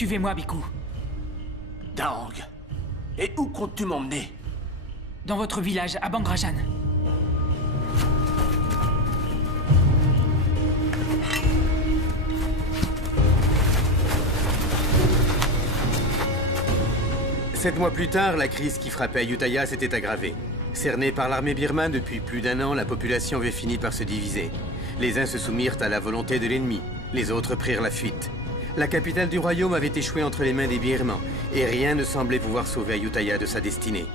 Suivez-moi, Biku. Dang. Et où comptes-tu m'emmener? Dans votre village, à Bangrajan. Sept mois plus tard, la crise qui frappait Ayutthaya s'était aggravée. Cernée par l'armée birmane depuis plus d'un an, la population avait fini par se diviser. Les uns se soumirent à la volonté de l'ennemi, les autres prirent la fuite. La capitale du royaume avait échoué entre les mains des Birmans, et rien ne semblait pouvoir sauver Ayutthaya de sa destinée.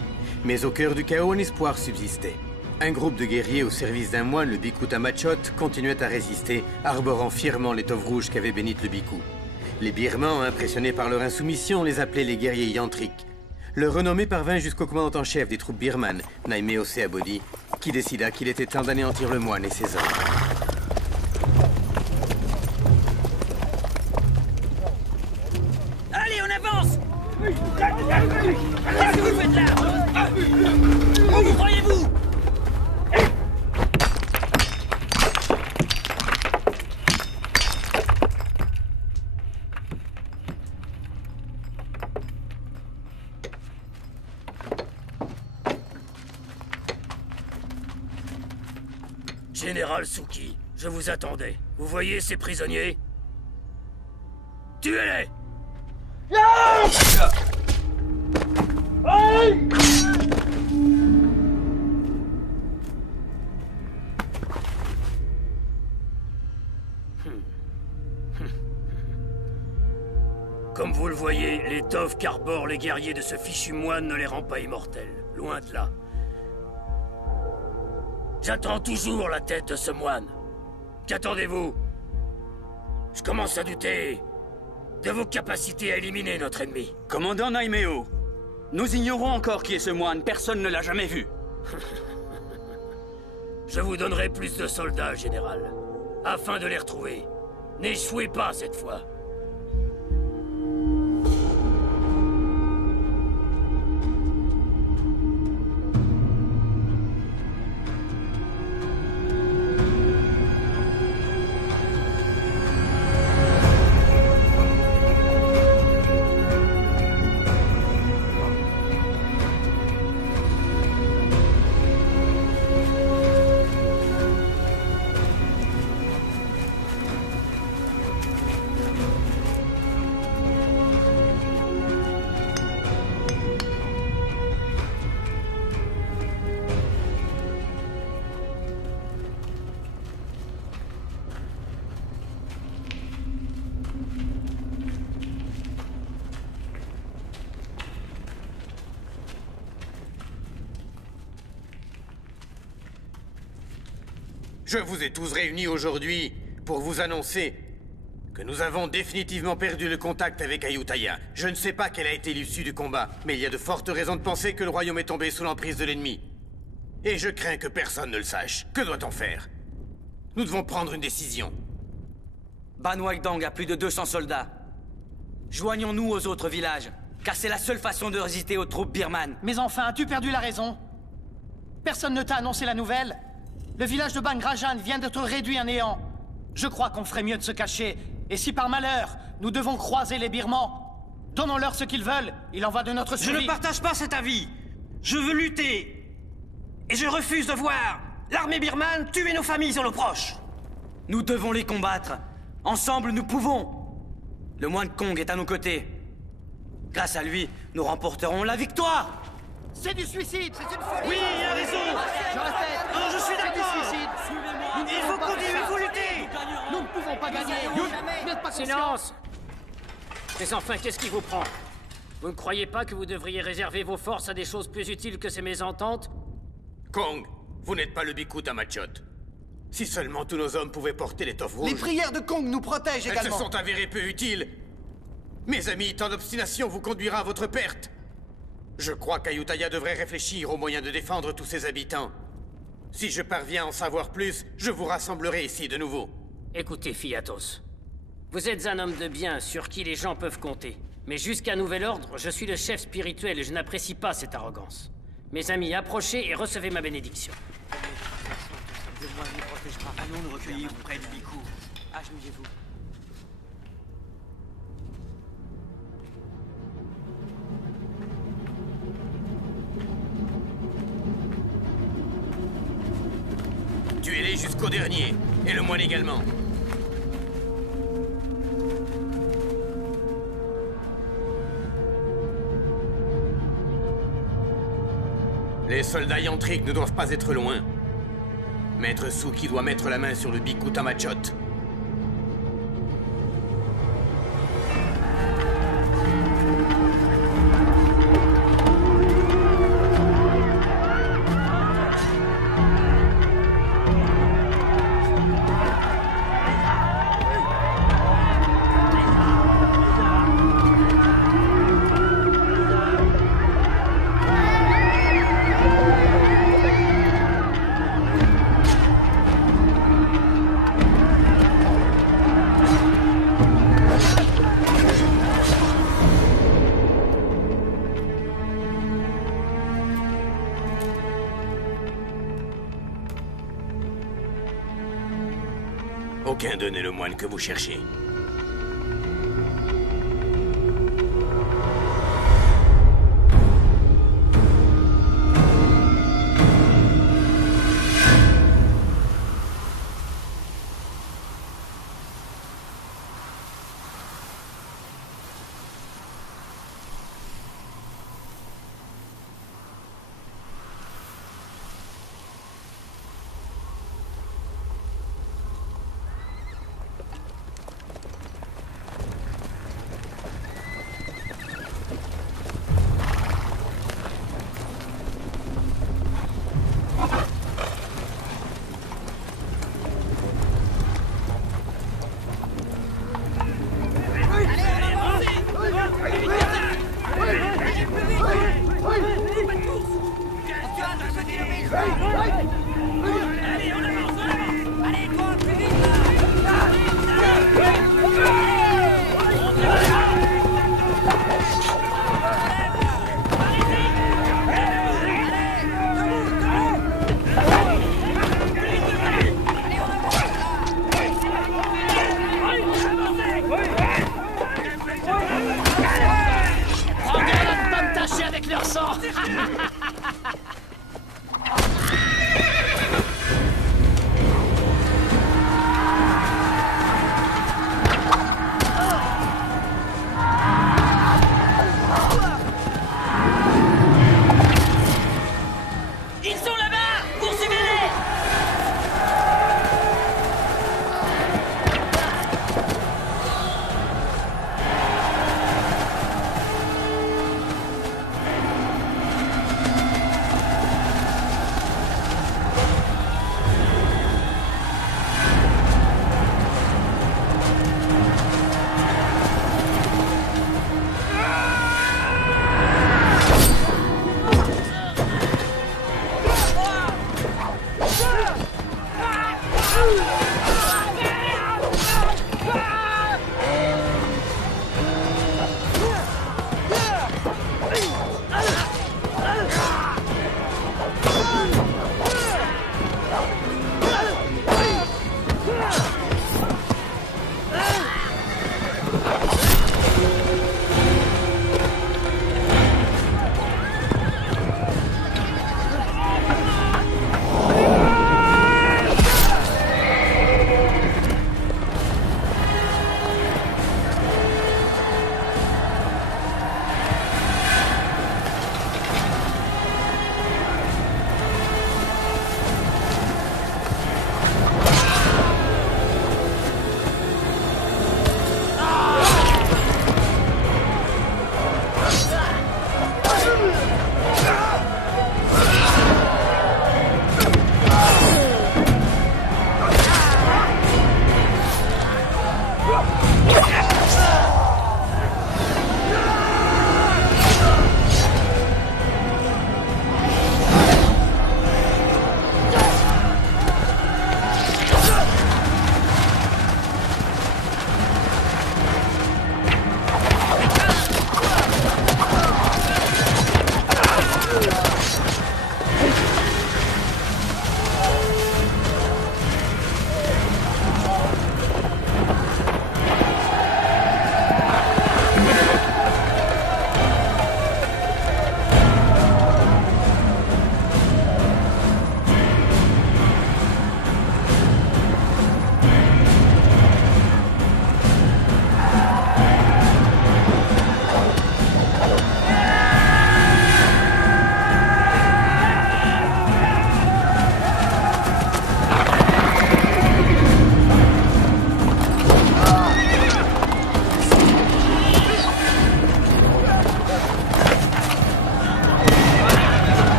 Mais au cœur du chaos, un espoir subsistait. Un groupe de guerriers au service d'un moine, le Bhikkhu Tamachot, continuait à résister, arborant fièrement l'étoffe rouge qu'avait bénite le Bhikkhu. Les Birmans, impressionnés par leur insoumission, les appelaient les guerriers yantriques. Leur renommée parvint jusqu'au commandant en chef des troupes birmanes, Naimeo Seabody, qui décida qu'il était temps d'anéantir le moine et ses hommes. Allez, on avance! Qu'est-ce que vous faites là? Où croyez-vous? Général Suki, je vous attendais. Vous voyez ces prisonniers? Tuez-les! Comme vous le voyez, l'étoffe qu'arborent les guerriers de ce fichu moine ne les rend pas immortels. Loin de là. J'attends toujours la tête de ce moine. Qu'attendez-vous? Je commence à douter de vos capacités à éliminer notre ennemi. Commandant Naimeo, nous ignorons encore qui est ce moine. Personne ne l'a jamais vu. Je vous donnerai plus de soldats, général, afin de les retrouver. N'échouez pas cette fois. Je vous ai tous réunis aujourd'hui pour vous annoncer que nous avons définitivement perdu le contact avec Ayutthaya. Je ne sais pas quelle a été l'issue du combat, mais il y a de fortes raisons de penser que le royaume est tombé sous l'emprise de l'ennemi. Et je crains que personne ne le sache. Que doit-on faire? Nous devons prendre une décision. Ban Waidang a plus de 200 soldats. Joignons-nous aux autres villages, car c'est la seule façon de résister aux troupes birmanes. Mais enfin, as-tu perdu la raison? Personne ne t'a annoncé la nouvelle? Le village de Bangrajan vient d'être réduit à néant. Je crois qu'on ferait mieux de se cacher. Et si par malheur, nous devons croiser les Birmans, donnons-leur ce qu'ils veulent. Il en va de notre survie. Je ne partage pas cet avis. Je veux lutter. Et je refuse de voir l'armée birmane tuer nos familles et nos proches. Nous devons les combattre. Ensemble, nous pouvons. Le moine Kong est à nos côtés. Grâce à lui, nous remporterons la victoire. C'est du suicide. C'est une folie. Oui, il a raison. Je répète. Non, je suis d'accord. C'est du suicide. Suivez-moi. Il faut continuer, il faut lutter. Nous ne pouvons pas gagner. Vous n'êtes pas conscient. Silence! Mais enfin, qu'est-ce qui vous prend? Vous ne croyez pas que vous devriez réserver vos forces à des choses plus utiles que ces mésententes? Kong, vous n'êtes pas le Bhikkhu Tamachot. Si seulement tous nos hommes pouvaient porter l'étoffe rouge... Les prières de Kong nous protègent Elles se également. sont avérées peu utiles. Mes amis, tant d'obstination vous conduira à votre perte. Je crois qu'Ayutthaya devrait réfléchir aux moyens de défendre tous ses habitants. Si je parviens à en savoir plus, je vous rassemblerai ici de nouveau. Écoutez, Fiatos. Vous êtes un homme de bien sur qui les gens peuvent compter. Mais jusqu'à nouvel ordre, je suis le chef spirituel et je n'apprécie pas cette arrogance. Mes amis, approchez et recevez ma bénédiction. Le moine nous protégera. Allons nous recueillir près du Bhikkhu. Agenouillez-vous. tuer jusqu'au dernier. Et le moine également. Les soldats yantriques ne doivent pas être loin. Maître Suki doit mettre la main sur le Bhikkhu Tamachot. Aucun d'eux n'est le moine que vous cherchez. Avec leur sang.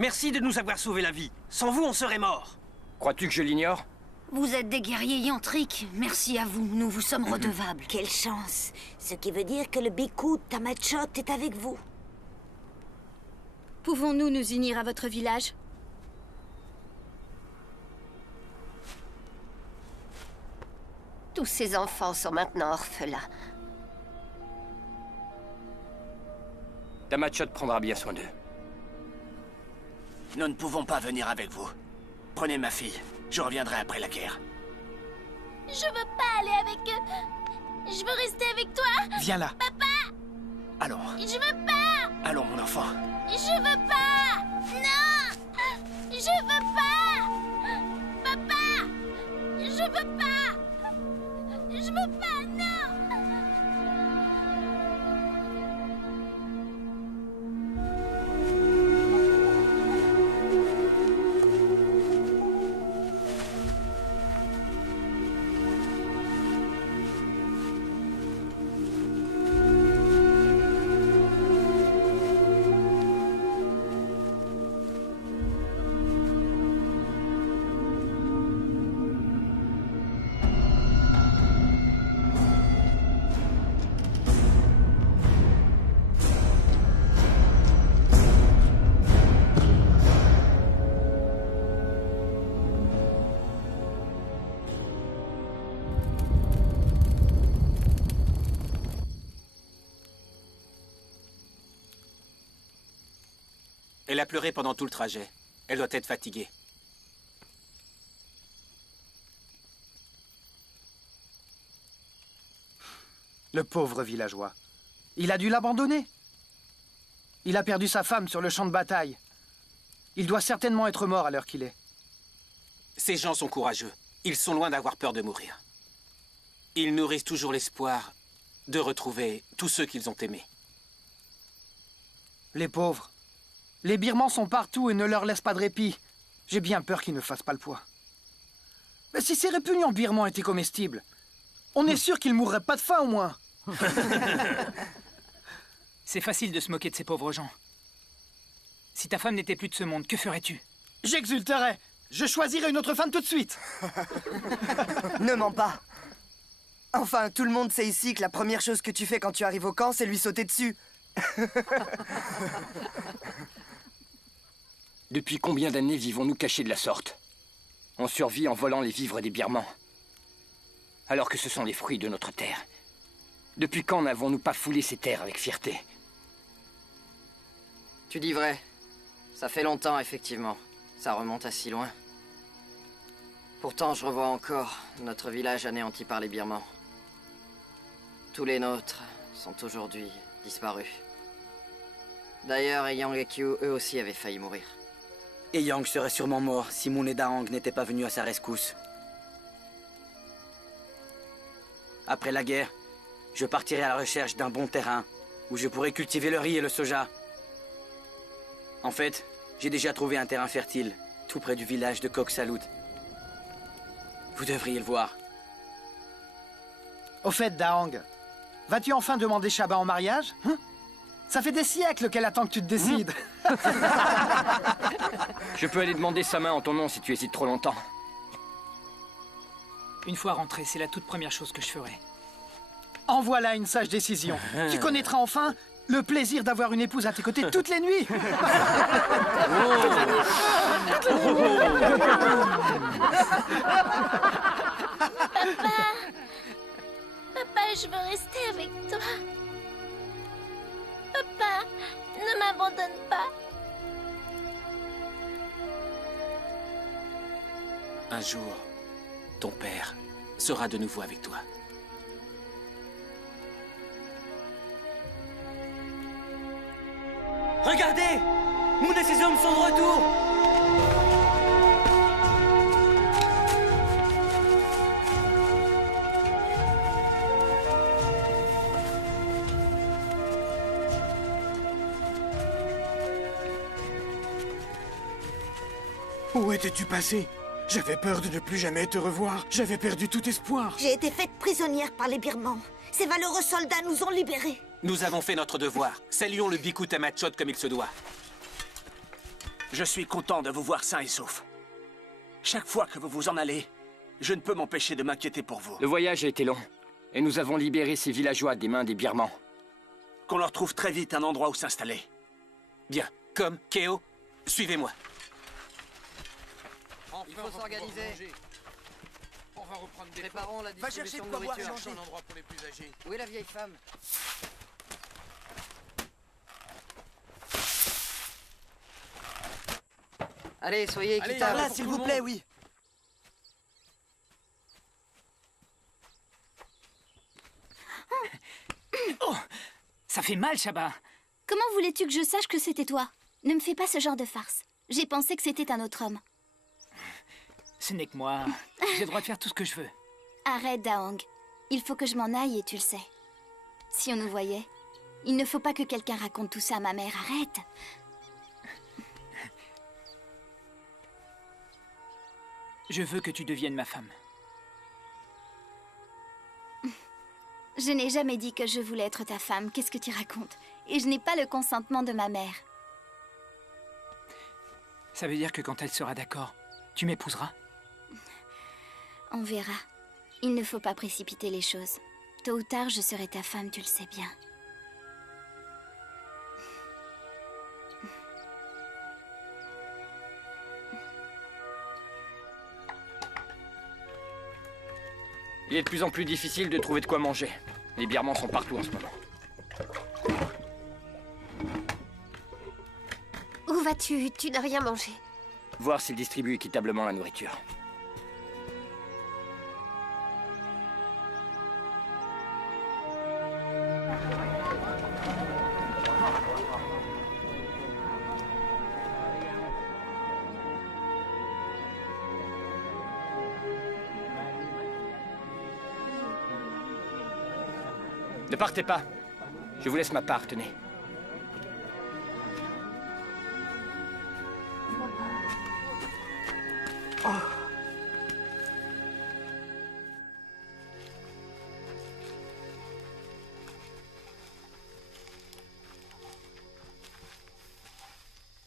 Merci de nous avoir sauvé la vie. Sans vous, on serait morts. Crois-tu que je l'ignore? Vous êtes des guerriers yantriques. Merci à vous, nous vous sommes redevables. Quelle chance. Ce qui veut dire que le Biku Tamachot est avec vous. Pouvons-nous nous unir à votre village? Tous ces enfants sont maintenant orphelins. Tamachot prendra bien soin d'eux. Nous ne pouvons pas venir avec vous. Prenez ma fille. Je reviendrai après la guerre. Je veux pas aller avec eux. Je veux rester avec toi. Viens là. Papa! Allons. Je veux pas! Allons, mon enfant. Je veux pas! Non! Je veux pas! Papa! Je veux pas! Je veux pas, non! Elle a pleuré pendant tout le trajet. Elle doit être fatiguée. Le pauvre villageois. Il a dû l'abandonner. Il a perdu sa femme sur le champ de bataille. Il doit certainement être mort à l'heure qu'il est. Ces gens sont courageux. Ils sont loin d'avoir peur de mourir. Ils nourrissent toujours l'espoir de retrouver tous ceux qu'ils ont aimés. Les pauvres. Les Birmans sont partout et ne leur laissent pas de répit. J'ai bien peur qu'ils ne fassent pas le poids. Mais si ces répugnants birmans étaient comestibles, on est sûr qu'ils mourraient pas de faim au moins. C'est facile de se moquer de ces pauvres gens. Si ta femme n'était plus de ce monde, que ferais-tu? J'exulterais. Je choisirais une autre femme tout de suite. Ne mens pas. Enfin, tout le monde sait ici que la première chose que tu fais quand tu arrives au camp, c'est lui sauter dessus. Depuis combien d'années vivons-nous cachés de la sorte? On survit en volant les vivres des Birmans. Alors que ce sont les fruits de notre terre. Depuis quand n'avons-nous pas foulé ces terres avec fierté? Tu dis vrai. Ça fait longtemps, effectivement. Ça remonte à si loin. Pourtant, je revois encore notre village anéanti par les Birmans. Tous les nôtres sont aujourd'hui disparus. D'ailleurs, Eyang et Kyu, eux aussi, avaient failli mourir. Eyang serait sûrement mort si Moon et Daang n'étaient pas venus à sa rescousse. Après la guerre, je partirai à la recherche d'un bon terrain où je pourrai cultiver le riz et le soja. En fait, j'ai déjà trouvé un terrain fertile, tout près du village de Kok Salut. Vous devriez le voir. Au fait, Daang, vas-tu enfin demander Shaba en mariage? Ça fait des siècles qu'elle attend que tu te décides. Je peux aller demander sa main en ton nom si tu hésites trop longtemps. Une fois rentré, c'est la toute première chose que je ferai. En voilà une sage décision. Tu connaîtras enfin le plaisir d'avoir une épouse à tes côtés toutes les nuits. Papa, je veux rester avec toi. Papa, ne m'abandonne pas. Un jour, ton père sera de nouveau avec toi. Regardez! Moon et ses hommes sont de retour! Où étais-tu passé? J'avais peur de ne plus jamais te revoir. J'avais perdu tout espoir. J'ai été faite prisonnière par les Birmans. Ces valeureux soldats nous ont libérés. Nous avons fait notre devoir. Saluons le Biku Tamachot comme il se doit. Je suis content de vous voir sains et saufs. Chaque fois que vous vous en allez, je ne peux m'empêcher de m'inquiéter pour vous. Le voyage a été long, et nous avons libéré ces villageois des mains des Birmans. Qu'on leur trouve très vite un endroit où s'installer. Bien. Comme, Keo, suivez-moi. Il faut s'organiser. On va reprendre des Préparons la distribution de nourriture. un endroit pour les plus âgés. Où est la vieille femme? Allez, soyez équitables. Par là, s'il vous plaît, oui. Oh, ça fait mal, Shaba. Comment voulais-tu que je sache que c'était toi? Ne me fais pas ce genre de farce. J'ai pensé que c'était un autre homme. Ce n'est que moi. J'ai le droit de faire tout ce que je veux. Arrête, Daong. Il faut que je m'en aille et tu le sais. Si on nous voyait, il ne faut pas que quelqu'un raconte tout ça à ma mère. Arrête. Je veux que tu deviennes ma femme. Je n'ai jamais dit que je voulais être ta femme. Qu'est-ce que tu racontes? Et je n'ai pas le consentement de ma mère. Ça veut dire que quand elle sera d'accord, tu m'épouseras? On verra. Il ne faut pas précipiter les choses. Tôt ou tard, je serai ta femme, tu le sais bien. Il est de plus en plus difficile de trouver de quoi manger. Les Birmans sont partout en ce moment. Où vas-tu? Tu n'as rien mangé. Voir s'ils distribuent équitablement la nourriture. Ne partez pas. Je vous laisse ma part, tenez.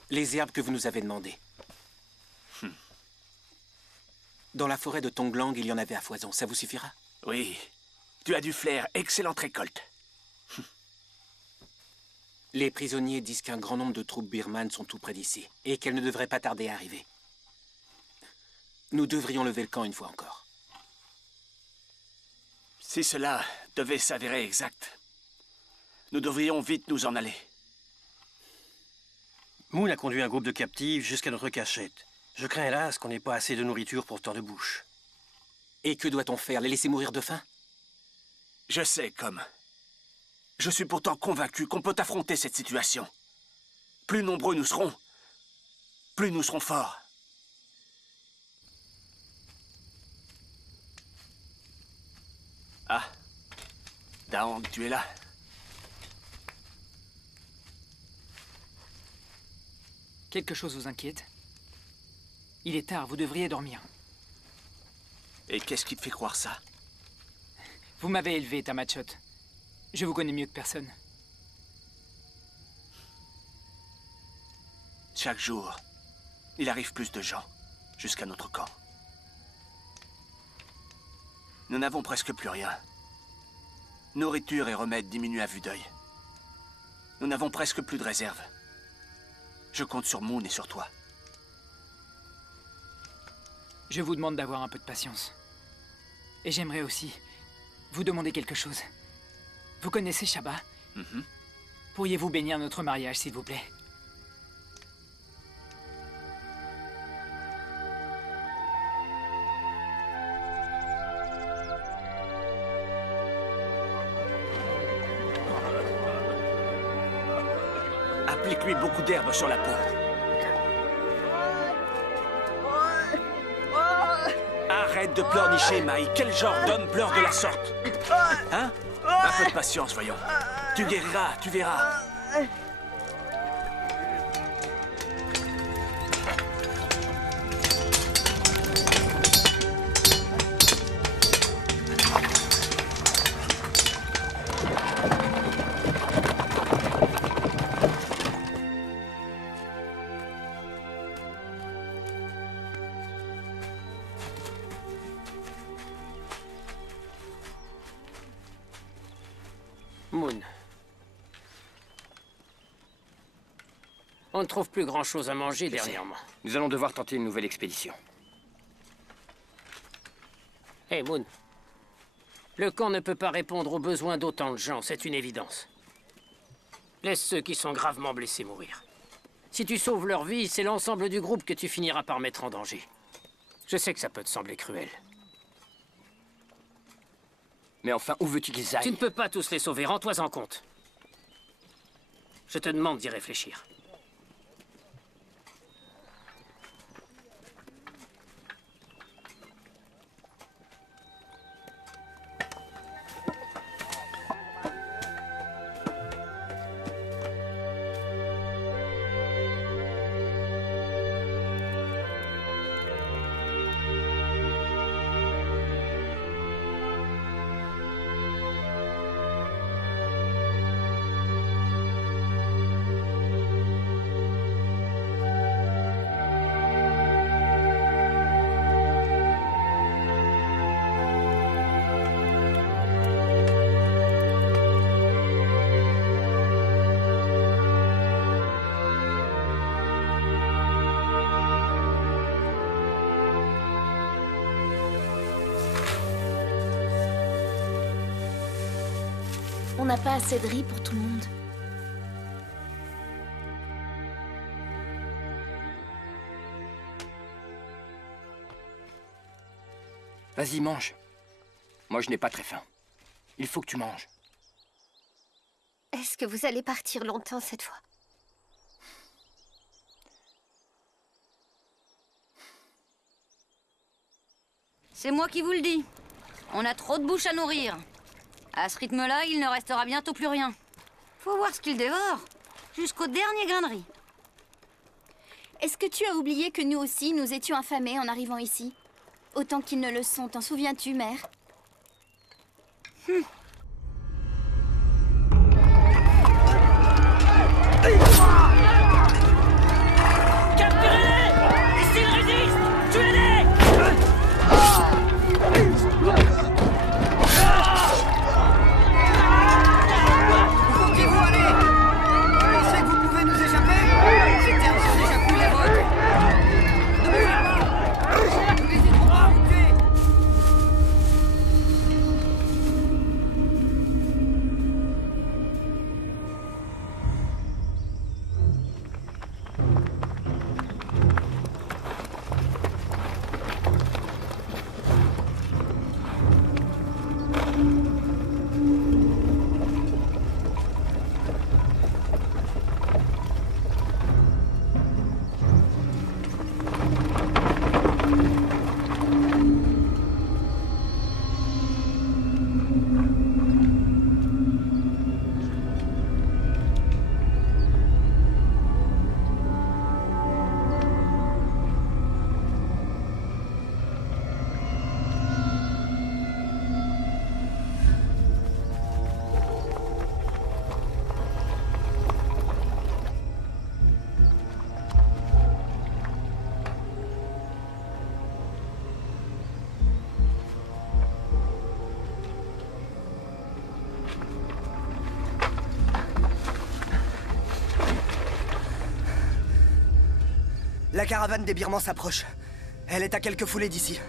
Les herbes que vous nous avez demandées. Dans la forêt de Tonglang, il y en avait à foison. Ça vous suffira? Oui. Tu as du flair. Excellente récolte. Les prisonniers disent qu'un grand nombre de troupes birmanes sont tout près d'ici et qu'elles ne devraient pas tarder à arriver. Nous devrions lever le camp une fois encore. Si cela devait s'avérer exact, nous devrions vite nous en aller. Moon a conduit un groupe de captifs jusqu'à notre cachette. Je crains hélas qu'on n'ait pas assez de nourriture pour tant de bouches. Et que doit-on faire? Les laisser mourir de faim? Je sais, comme. Je suis pourtant convaincu qu'on peut affronter cette situation. Plus nombreux nous serons, plus nous serons forts. Ah, Daong, tu es là. Quelque chose vous inquiète? Il est tard, vous devriez dormir. Et qu'est-ce qui te fait croire ça? Vous m'avez élevé, Tamachot. Je vous connais mieux que personne. Chaque jour, il arrive plus de gens jusqu'à notre camp. Nous n'avons presque plus rien. Nourriture et remèdes diminuent à vue d'œil. Nous n'avons presque plus de réserve. Je compte sur Moon et sur toi. Je vous demande d'avoir un peu de patience. Et j'aimerais aussi vous demander quelque chose. Vous connaissez Shaba? Pourriez-vous bénir notre mariage, s'il vous plaît? Applique-lui beaucoup d'herbe sur la peau. Arrête de pleurnicher, Mai. Quel genre d'homme pleure de la sorte? Hein? Un peu de patience, voyons. Tu guériras, tu verras. Moon. On ne trouve plus grand-chose à manger dernièrement. Nous allons devoir tenter une nouvelle expédition. Hey, Moon. Le camp ne peut pas répondre aux besoins d'autant de gens, c'est une évidence. Laisse ceux qui sont gravement blessés mourir. Si tu sauves leur vie, c'est l'ensemble du groupe que tu finiras par mettre en danger. Je sais que ça peut te sembler cruel. Mais enfin, où veux-tu qu'ils aillent? Tu ne peux pas tous les sauver, rends-toi en compte. Je te demande d'y réfléchir. On n'a pas assez de riz pour tout le monde. Vas-y, mange. Moi, je n'ai pas très faim. Il faut que tu manges. Est-ce que vous allez partir longtemps cette fois? C'est moi qui vous le dis. On a trop de bouches à nourrir. À ce rythme-là, il ne restera bientôt plus rien. Faut voir ce qu'il dévore. Jusqu'au dernier grain de riz. Est-ce que tu as oublié que nous aussi, nous étions affamés en arrivant ici? Autant qu'ils ne le sont, t'en souviens-tu, mère? Capturez-les! Et s'ils résistent, tuez-les! Où comptez-vous aller? Vous pensez que vous pouvez nous échapper? Ces terres sont déjà plus les vôtres. Ne bougez pas! Nous n'hésiterons pas à vous tuer! La caravane des Birmans s'approche. Elle est à quelques foulées d'ici.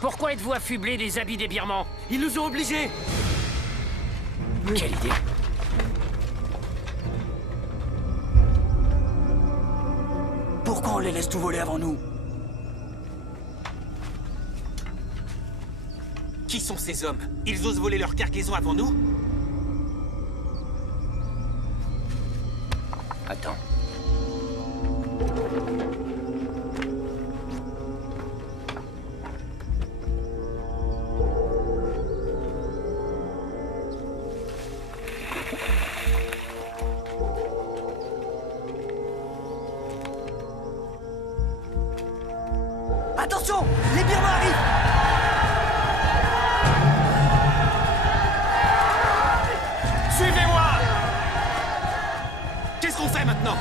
Pourquoi êtes-vous affublés des habits des Birmans? Ils nous ont obligés. Quelle idée! Pourquoi on les laisse tout voler avant nous? Qui sont ces hommes? Ils osent voler leur cargaison avant nous? Attends. Attention! Les Birmans arrivent! Suivez-moi! Qu'est-ce qu'on fait maintenant?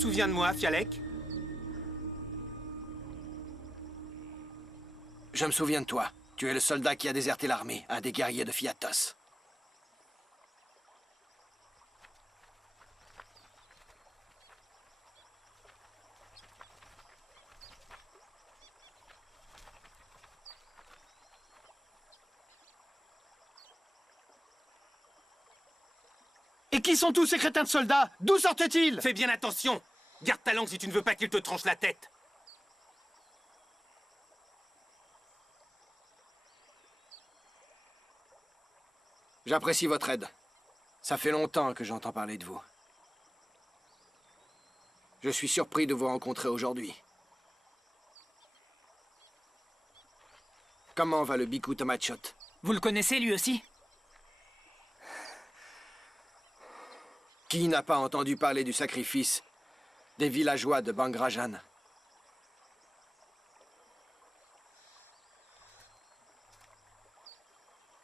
souviens de moi, Fialek? Je me souviens de toi. Tu es le soldat qui a déserté l'armée, un des guerriers de Fiatos. Et qui sont tous ces crétins de soldats? D'où sortent-ils? Fais bien attention. Garde ta langue si tu ne veux pas qu'il te tranche la tête. J'apprécie votre aide. Ça fait longtemps que j'entends parler de vous. Je suis surpris de vous rencontrer aujourd'hui. Comment va le Biku Tamachot? Vous le connaissez, lui aussi? Qui n'a pas entendu parler du sacrifice des villageois de Bangrajan?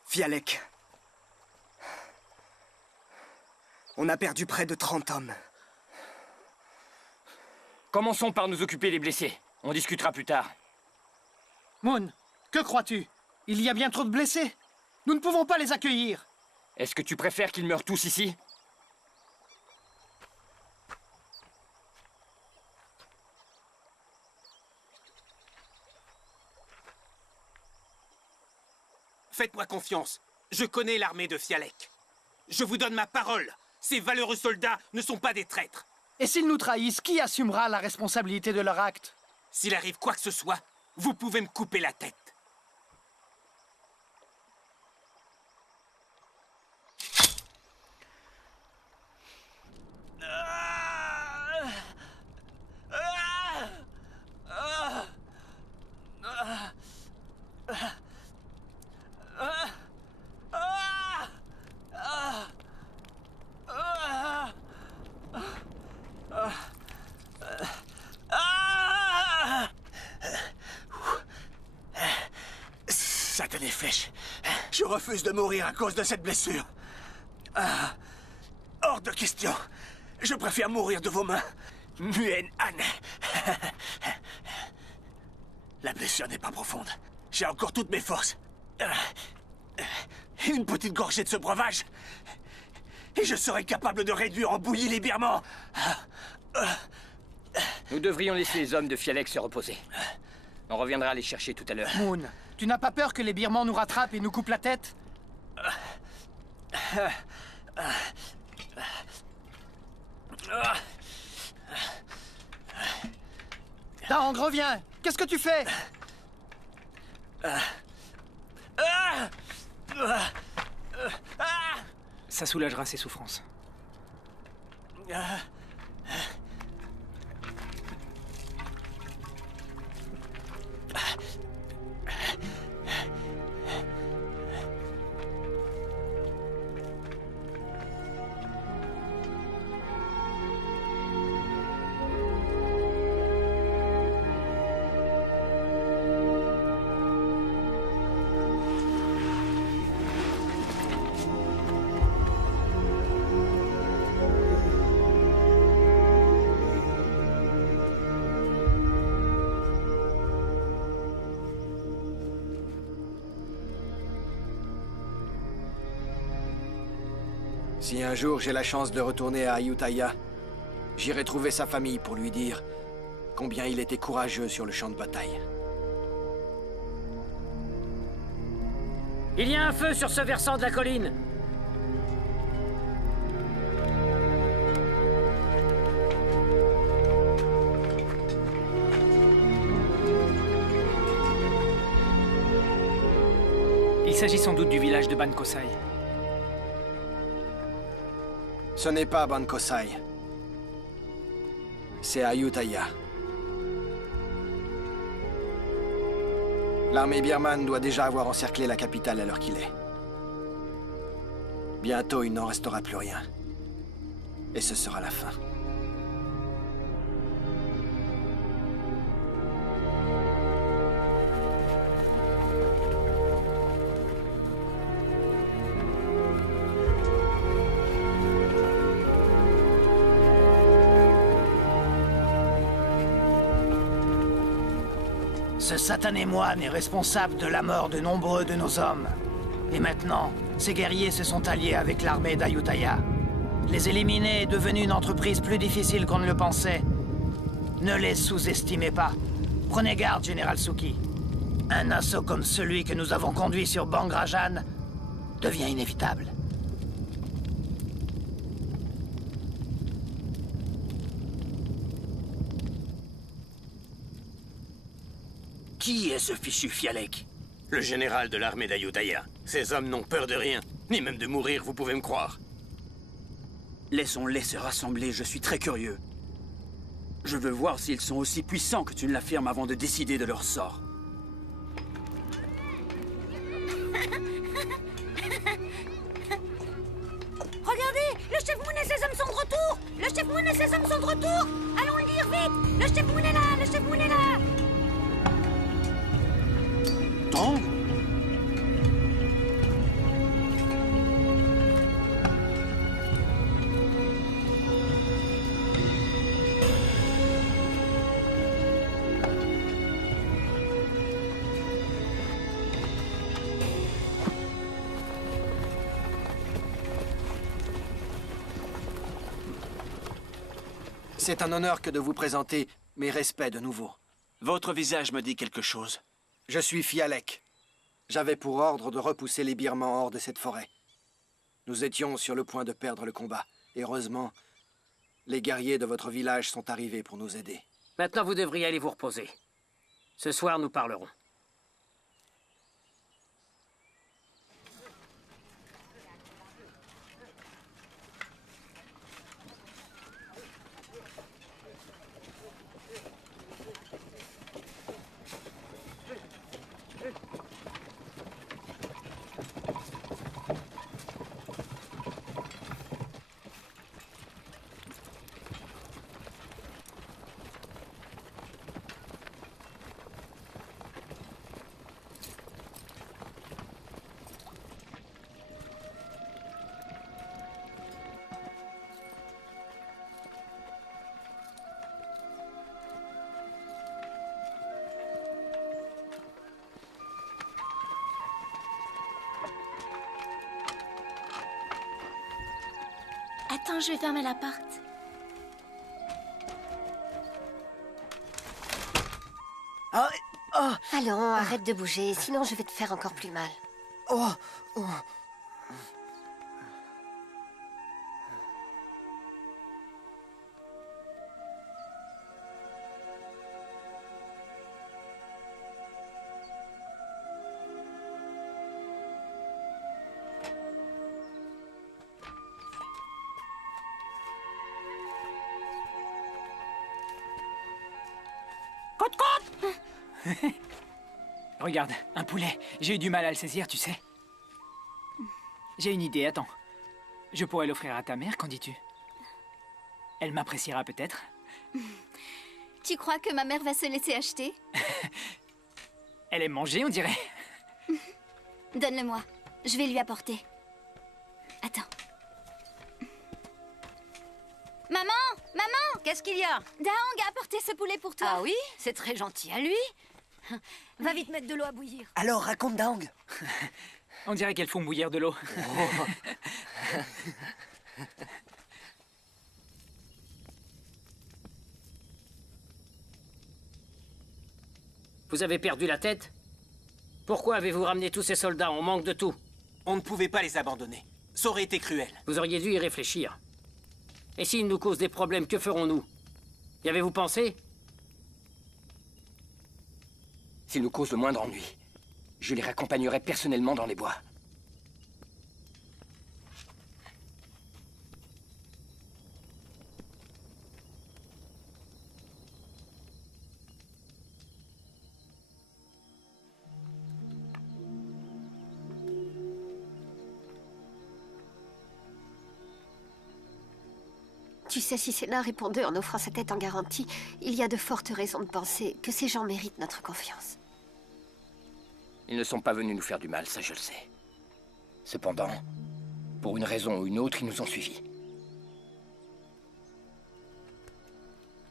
Fialek. On a perdu près de 30 hommes. Commençons par nous occuper des blessés. On discutera plus tard. Moon, que crois-tu? Il y a bien trop de blessés. Nous ne pouvons pas les accueillir. Est-ce que tu préfères qu'ils meurent tous ici? Faites-moi confiance. Je connais l'armée de Fialek. Je vous donne ma parole. Ces valeureux soldats ne sont pas des traîtres. Et s'ils nous trahissent, qui assumera la responsabilité de leur acte? S'il arrive quoi que ce soit, vous pouvez me couper la tête. Satanées flèches. Je refuse de mourir à cause de cette blessure. Hors de question. Je préfère mourir de vos mains. Muen Han. La blessure n'est pas profonde. J'ai encore toutes mes forces. Une petite gorgée de ce breuvage, et je serai capable de réduire en bouillie les birmans. Nous devrions laisser les hommes de Fialek se reposer. On reviendra les chercher tout à l'heure. Moon, tu n'as pas peur que les Birmans nous rattrapent et nous coupent la tête? Dang, reviens! Qu'est-ce que tu fais? Ça soulagera ses souffrances. Si un jour j'ai la chance de retourner à Ayutthaya, j'irai trouver sa famille pour lui dire combien il était courageux sur le champ de bataille. Il y a un feu sur ce versant de la colline. Il s'agit sans doute du village de Ban Kosai. Ce n'est pas Ban Kosai. C'est Ayutthaya. L'armée birmane doit déjà avoir encerclé la capitale à l'heure qu'il est. Bientôt, il n'en restera plus rien. Et ce sera la fin. Ce satané moine est responsable de la mort de nombreux de nos hommes. Et maintenant, ces guerriers se sont alliés avec l'armée d'Ayutthaya. Les éliminer est devenu une entreprise plus difficile qu'on ne le pensait. Ne les sous-estimez pas. Prenez garde, Général Suki. Un assaut comme celui que nous avons conduit sur Bangrajan devient inévitable. Qui est ce fichu Fialek? Le général de l'armée d'Ayutthaya. Ces hommes n'ont peur de rien, ni même de mourir, vous pouvez me croire. Laissons-les se rassembler, je suis très curieux. Je veux voir s'ils sont aussi puissants que tu ne l'affirmes avant de décider de leur sort. Regardez, le chef Moon et ses hommes sont de retour. Le chef Moon et ses hommes sont de retour. Allons le dire vite. Le chef Moon est là, le chef Moon est là. Tong ? C'est un honneur que de vous présenter mes respects de nouveau. Votre visage me dit quelque chose. Je suis Fialek. J'avais pour ordre de repousser les Birmans hors de cette forêt. Nous étions sur le point de perdre le combat. Heureusement, les guerriers de votre village sont arrivés pour nous aider. Maintenant, vous devriez aller vous reposer. Ce soir, nous parlerons. Attends, je vais fermer la porte. Allons, arrête de bouger, sinon je vais te faire encore plus mal. Regarde, un poulet. J'ai eu du mal à le saisir, tu sais. J'ai une idée, attends. Je pourrais l'offrir à ta mère, qu'en dis-tu? Elle m'appréciera peut-être. Tu crois que ma mère va se laisser acheter? Elle aime manger, on dirait. Donne-le-moi. Je vais lui apporter. Attends. Maman! Maman! Qu'est-ce qu'il y a? Daong a apporté ce poulet pour toi. Ah oui? C'est très gentil à lui. Va vite mettre de l'eau à bouillir. Alors, raconte Daong. On dirait qu'elles font bouillir de l'eau. Vous avez perdu la tête? Pourquoi avez-vous ramené tous ces soldats? On manque de tout. On ne pouvait pas les abandonner. Ça aurait été cruel. Vous auriez dû y réfléchir. Et s'ils nous causent des problèmes, que ferons-nous? Y avez-vous pensé? S'ils nous causent le moindre ennui, je les raccompagnerai personnellement dans les bois. Tu sais, si Sénat répondait en offrant sa tête en garantie, il y a de fortes raisons de penser que ces gens méritent notre confiance. Ils ne sont pas venus nous faire du mal, ça je le sais. Cependant, pour une raison ou une autre, ils nous ont suivis.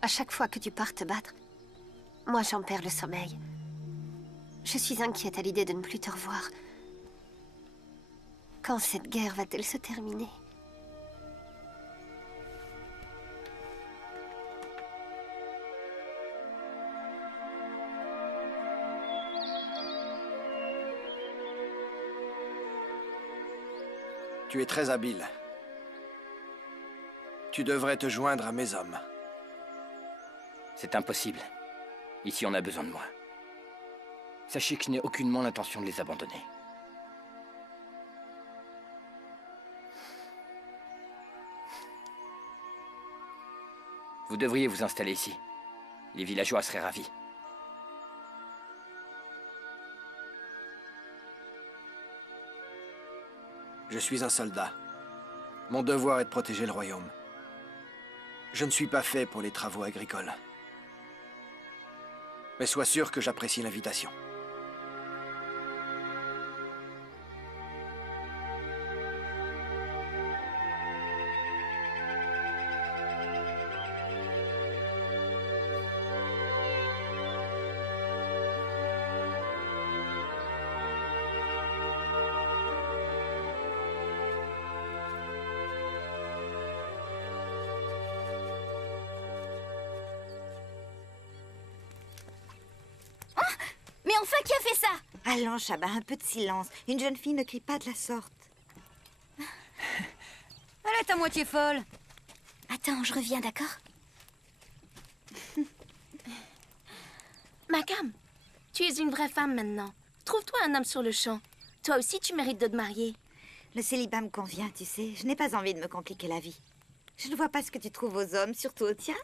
À chaque fois que tu pars te battre, moi j'en perds le sommeil. Je suis inquiète à l'idée de ne plus te revoir. Quand cette guerre va-t-elle se terminer? Tu es très habile. Tu devrais te joindre à mes hommes. C'est impossible. Ici, on a besoin de moi. Sachez que je n'ai aucunement l'intention de les abandonner. Vous devriez vous installer ici. Les villageois seraient ravis. Je suis un soldat. Mon devoir est de protéger le royaume. Je ne suis pas fait pour les travaux agricoles. Mais sois sûr que j'apprécie l'invitation. Mais enfin, qui a fait ça? Allons, Shaba, un peu de silence. Une jeune fille ne crie pas de la sorte. Elle est à moitié folle. Attends, je reviens, d'accord? Makam, tu es une vraie femme maintenant. Trouve-toi un homme sur le champ. Toi aussi, tu mérites de te marier. Le célibat me convient, tu sais. Je n'ai pas envie de me compliquer la vie. Je ne vois pas ce que tu trouves aux hommes, surtout aux tiens.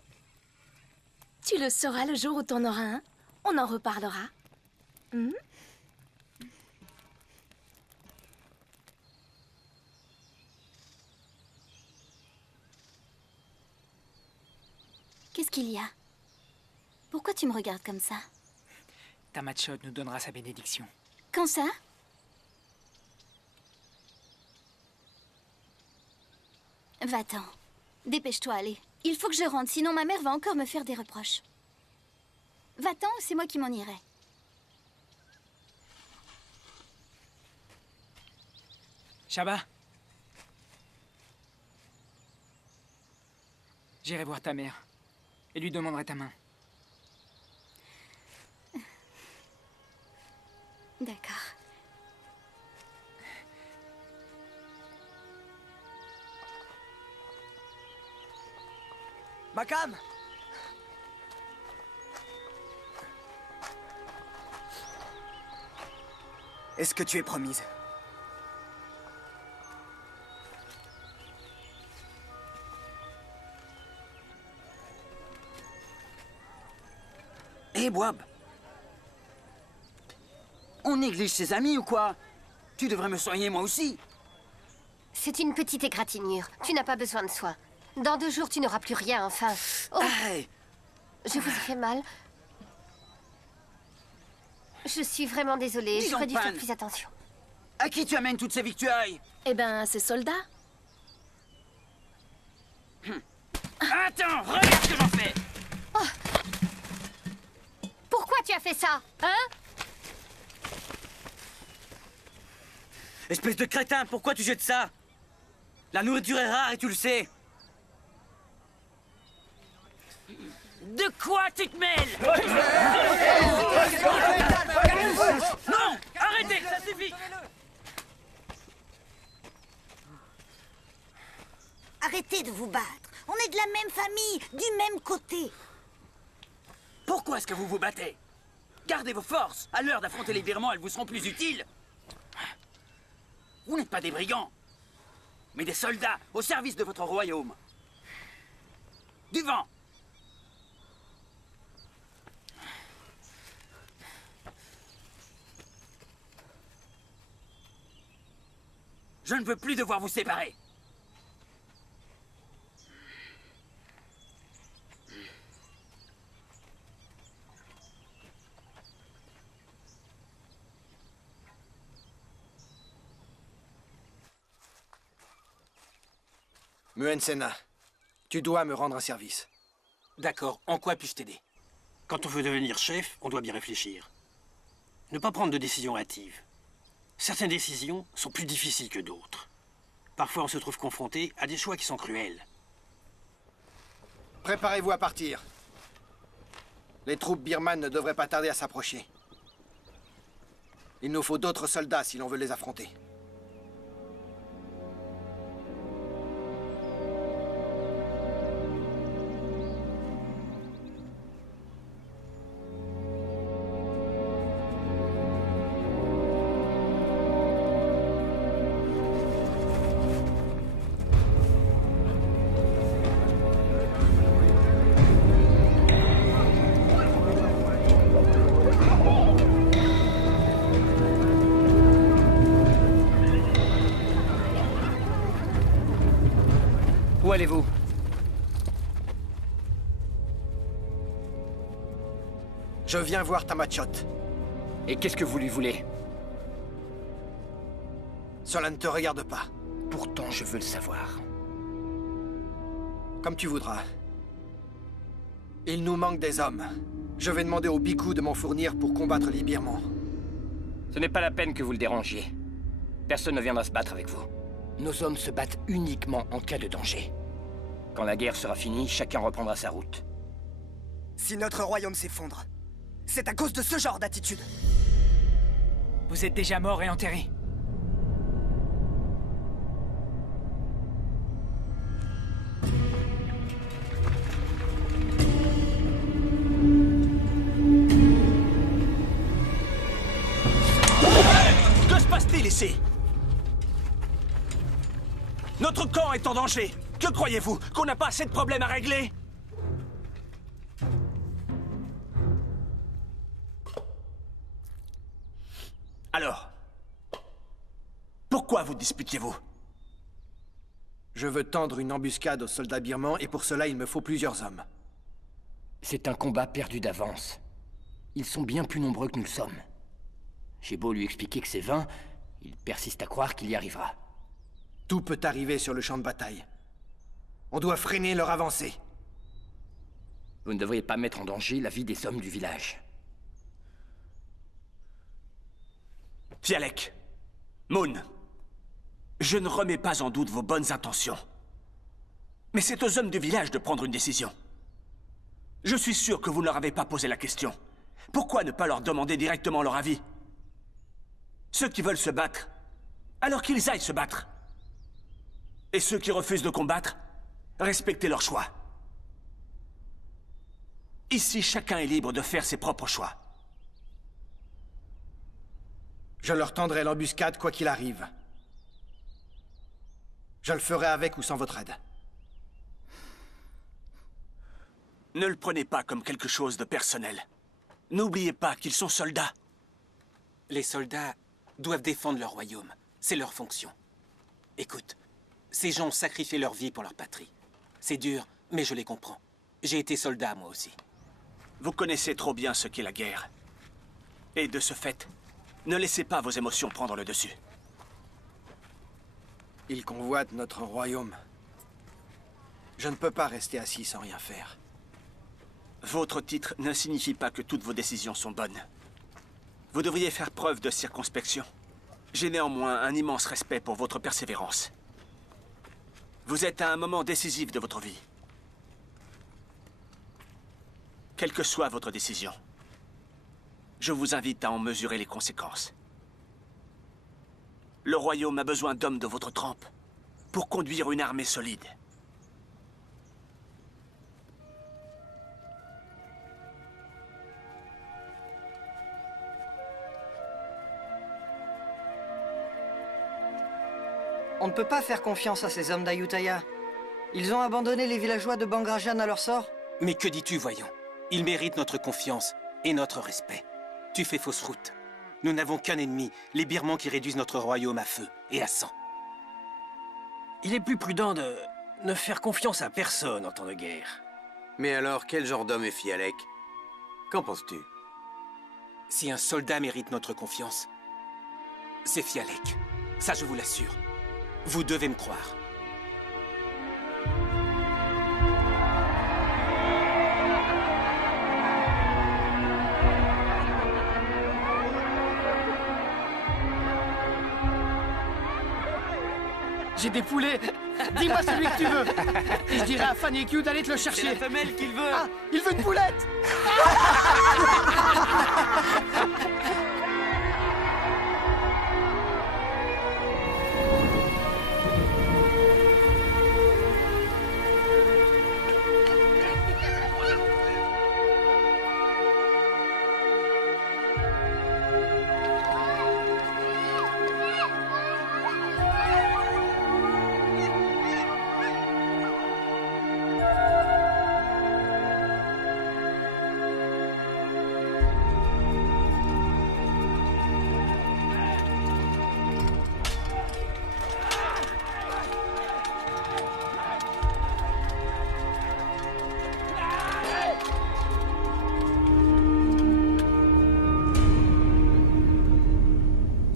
Tu le sauras le jour où t'en auras un. On en reparlera. Qu'est-ce qu'il y a? Pourquoi tu me regardes comme ça? Tamachot nous donnera sa bénédiction. Quand ça? Va-t'en. Dépêche-toi, allez. Il faut que je rentre, sinon ma mère va encore me faire des reproches. Va-t'en ou c'est moi qui m'en irai. Shaba. J'irai voir ta mère et lui demanderai ta main. D'accord. Makam! Est-ce que tu es promise? Hé, Boab! On néglige ses amis ou quoi? Tu devrais me soigner moi aussi. C'est une petite égratignure. Tu n'as pas besoin de soins. Dans 2 jours, tu n'auras plus rien, enfin. Oh. Hey. Je vous ai fait mal. Je suis vraiment désolée. J'aurais dû faire plus attention. À qui tu amènes toutes ces victuailles? Eh ben, ces soldats. Attends, regarde ce que j'en fais! Oh. Pourquoi tu as fait ça, hein? Espèce de crétin, pourquoi tu jettes ça? La nourriture est rare et tu le sais. De quoi tu te mêles? Non! Arrêtez, ça suffit! Arrêtez de vous battre. On est de la même famille, du même côté. Pourquoi est-ce que vous vous battez? Gardez vos forces. À l'heure d'affronter les Birmans, elles vous seront plus utiles. Vous n'êtes pas des brigands, mais des soldats au service de votre royaume. Du vent! Je ne veux plus devoir vous séparer. Muensena, tu dois me rendre un service. D'accord, en quoi puis-je t'aider? Quand on veut devenir chef, on doit bien réfléchir. Ne pas prendre de décisions hâtives. Certaines décisions sont plus difficiles que d'autres. Parfois, on se trouve confronté à des choix qui sont cruels. Préparez-vous à partir. Les troupes birmanes ne devraient pas tarder à s'approcher. Il nous faut d'autres soldats si l'on veut les affronter. Où allez-vous? Je viens voir ta machotte. Et qu'est-ce que vous lui voulez? Cela ne te regarde pas. Pourtant, je veux le savoir. Comme tu voudras. Il nous manque des hommes. Je vais demander au Biku de m'en fournir pour combattre les Birmans. Ce n'est pas la peine que vous le dérangiez. Personne ne viendra se battre avec vous. Nos hommes se battent uniquement en cas de danger. Quand la guerre sera finie, chacun reprendra sa route. Si notre royaume s'effondre, c'est à cause de ce genre d'attitude. Vous êtes déjà mort et enterré. Que se passe-t-il ici? Notre camp est en danger. Que croyez-vous? Qu'on n'a pas assez de problèmes à régler? Alors, pourquoi vous disputiez-vous? Je veux tendre une embuscade aux soldats birmans et pour cela il me faut plusieurs hommes. C'est un combat perdu d'avance. Ils sont bien plus nombreux que nous le sommes. J'ai beau lui expliquer que c'est vain, il persiste à croire qu'il y arrivera. Tout peut arriver sur le champ de bataille. On doit freiner leur avancée. Vous ne devriez pas mettre en danger la vie des hommes du village. Fialek, Moon, je ne remets pas en doute vos bonnes intentions. Mais c'est aux hommes du village de prendre une décision. Je suis sûr que vous ne leur avez pas posé la question. Pourquoi ne pas leur demander directement leur avis? Ceux qui veulent se battre, alors qu'ils aillent se battre. Et ceux qui refusent de combattre, respectez leur choix. Ici, chacun est libre de faire ses propres choix. Je leur tendrai l'embuscade quoi qu'il arrive. Je le ferai avec ou sans votre aide. Ne le prenez pas comme quelque chose de personnel. N'oubliez pas qu'ils sont soldats. Les soldats doivent défendre leur royaume. C'est leur fonction. Écoute, ces gens ont sacrifié leur vie pour leur patrie. C'est dur, mais je les comprends. J'ai été soldat, moi aussi. Vous connaissez trop bien ce qu'est la guerre. Et de ce fait, ne laissez pas vos émotions prendre le dessus. Ils convoitent notre royaume. Je ne peux pas rester assis sans rien faire. Votre titre ne signifie pas que toutes vos décisions sont bonnes. Vous devriez faire preuve de circonspection. J'ai néanmoins un immense respect pour votre persévérance. Vous êtes à un moment décisif de votre vie. Quelle que soit votre décision, je vous invite à en mesurer les conséquences. Le royaume a besoin d'hommes de votre trempe pour conduire une armée solide. On ne peut pas faire confiance à ces hommes d'Ayutthaya. Ils ont abandonné les villageois de Bangrajan à leur sort. Mais que dis-tu, voyons? Ils méritent notre confiance et notre respect. Tu fais fausse route. Nous n'avons qu'un ennemi, les Birmans qui réduisent notre royaume à feu et à sang. Il est plus prudent de ne faire confiance à personne en temps de guerre. Mais alors, quel genre d'homme est Fialek? Qu'en penses-tu? Si un soldat mérite notre confiance, c'est Fialek. Ça, je vous l'assure. Vous devez me croire. J'ai des poulets. Dis-moi celui que tu veux. Et je dirai à Fanny Q d'aller te le chercher. C'est la femelle qu'il veut. Ah, il veut une poulette.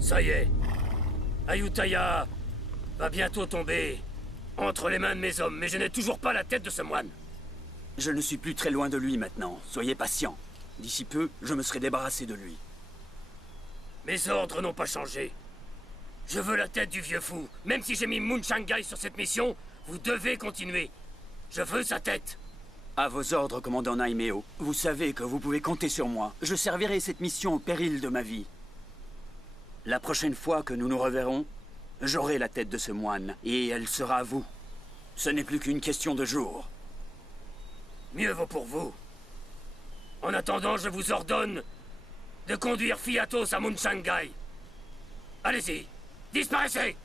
Ça y est. Ayutthaya va bientôt tomber entre les mains de mes hommes, mais je n'ai toujours pas la tête de ce moine. Je ne suis plus très loin de lui maintenant. Soyez patient. D'ici peu, je me serai débarrassé de lui. Mes ordres n'ont pas changé. Je veux la tête du vieux fou. Même si j'ai mis Mun Shangai sur cette mission, vous devez continuer. Je veux sa tête. À vos ordres, commandant Naimeo. Vous savez que vous pouvez compter sur moi. Je servirai cette mission au péril de ma vie. La prochaine fois que nous nous reverrons, j'aurai la tête de ce moine, et elle sera à vous. Ce n'est plus qu'une question de jours. Mieux vaut pour vous. En attendant, je vous ordonne de conduire Fiatos à Mun Shangai. Allez-y, disparaissez!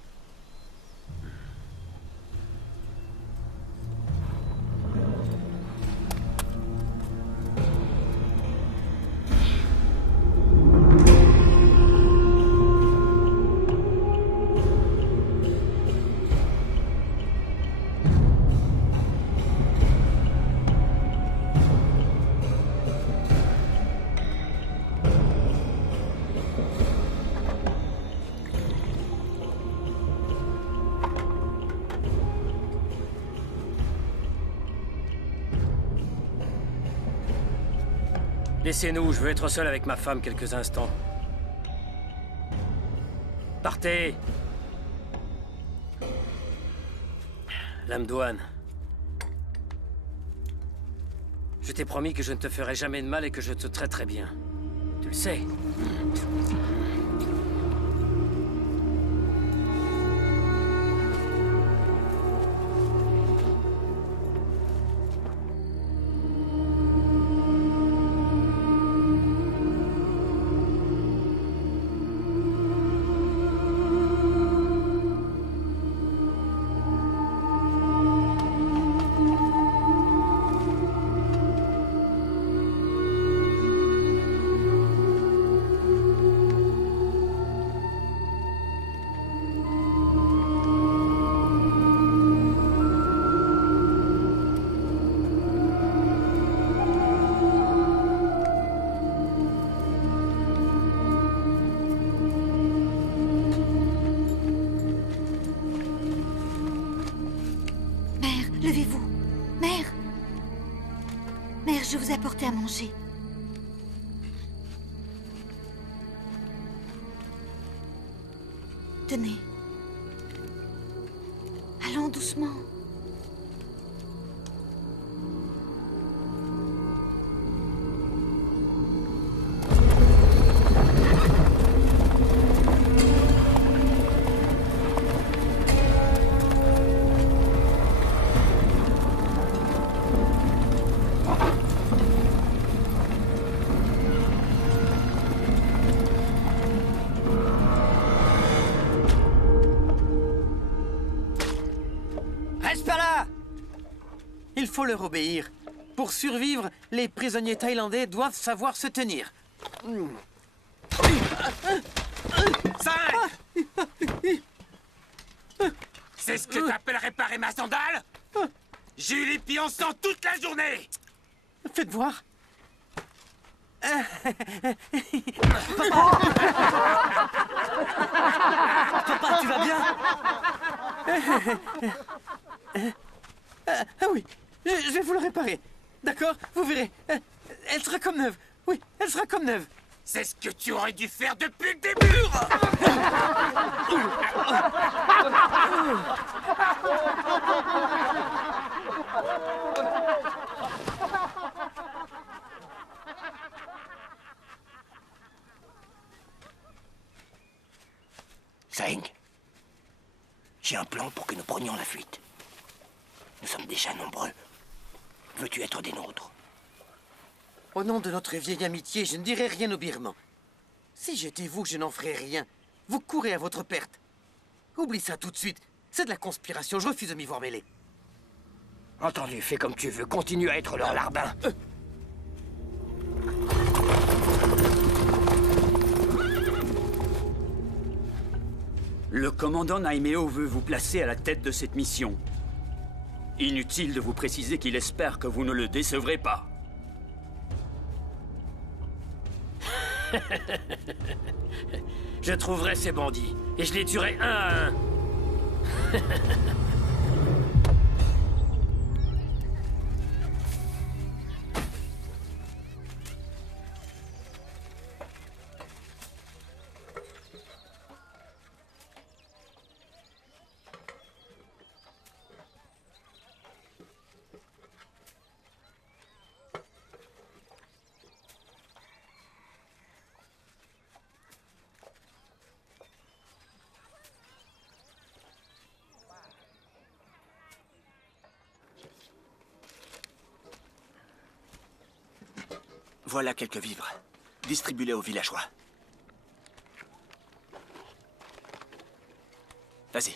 Laissez-nous, je veux être seul avec ma femme quelques instants. Partez! Lamdoan. Je t'ai promis que je ne te ferai jamais de mal et que je te traiterai bien. Tu le sais. Levez-vous. Mère. Mère, je vous ai apporté à manger. Tenez. Allons doucement. Reste pas là! Il faut leur obéir. Pour survivre, les prisonniers thaïlandais doivent savoir se tenir. 5! C'est ce que t'appelles réparer ma sandale? J'ai eu les pieds en sang toute la journée! Faites voir. Papa, tu vas bien? Ah oui, je vais vous le réparer. D'accord? Vous verrez. Elle sera comme neuve. Oui, elle sera comme neuve. C'est ce que tu aurais dû faire depuis le début! Zeng, j'ai un plan pour que nous prenions la fuite. Nous sommes déjà nombreux. Veux-tu être des nôtres? Au nom de notre vieille amitié, je ne dirai rien aux Birmans. Si j'étais vous, je n'en ferais rien. Vous courez à votre perte. Oublie ça tout de suite. C'est de la conspiration, je refuse de m'y voir mêler. Entendu, fais comme tu veux. Continue à être leur larbin. Le commandant Naimeo veut vous placer à la tête de cette mission. Inutile de vous préciser qu'il espère que vous ne le décevrez pas. je trouverai ces bandits. Et je les tuerai un à un. Voilà quelques vivres. Distribue-les aux villageois. Vas-y.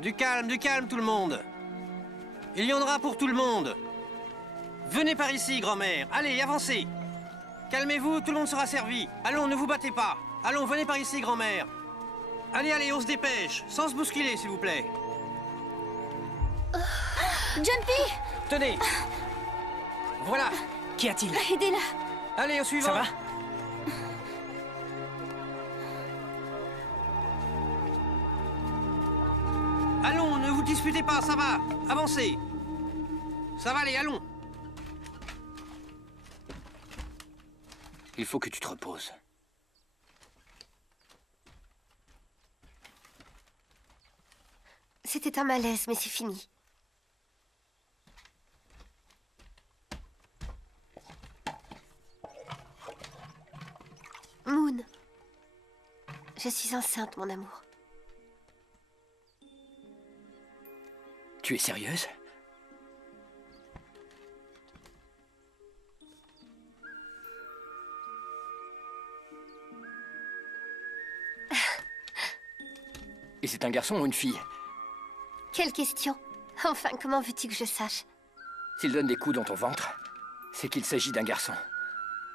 Du calme tout le monde. Il y en aura pour tout le monde. Venez par ici, grand-mère. Allez, avancez. Calmez-vous, tout le monde sera servi. Allons, ne vous battez pas. Allons, venez par ici, grand-mère. Allez, allez, on se dépêche. Sans se bousculer, s'il vous plaît. Jumpy! Tenez. Voilà. Qu'y a-t-il? Aidez-la. Allez, au suivant. Ça va? Allons, ne vous disputez pas, ça va. Avancez. Ça va, allez, allons. Il faut que tu te reposes. C'était un malaise, mais c'est fini. Moon. Je suis enceinte, mon amour. Tu es sérieuse? Et c'est un garçon ou une fille? Quelle question? Enfin, comment veux-tu que je sache? S'il donne des coups dans ton ventre, c'est qu'il s'agit d'un garçon.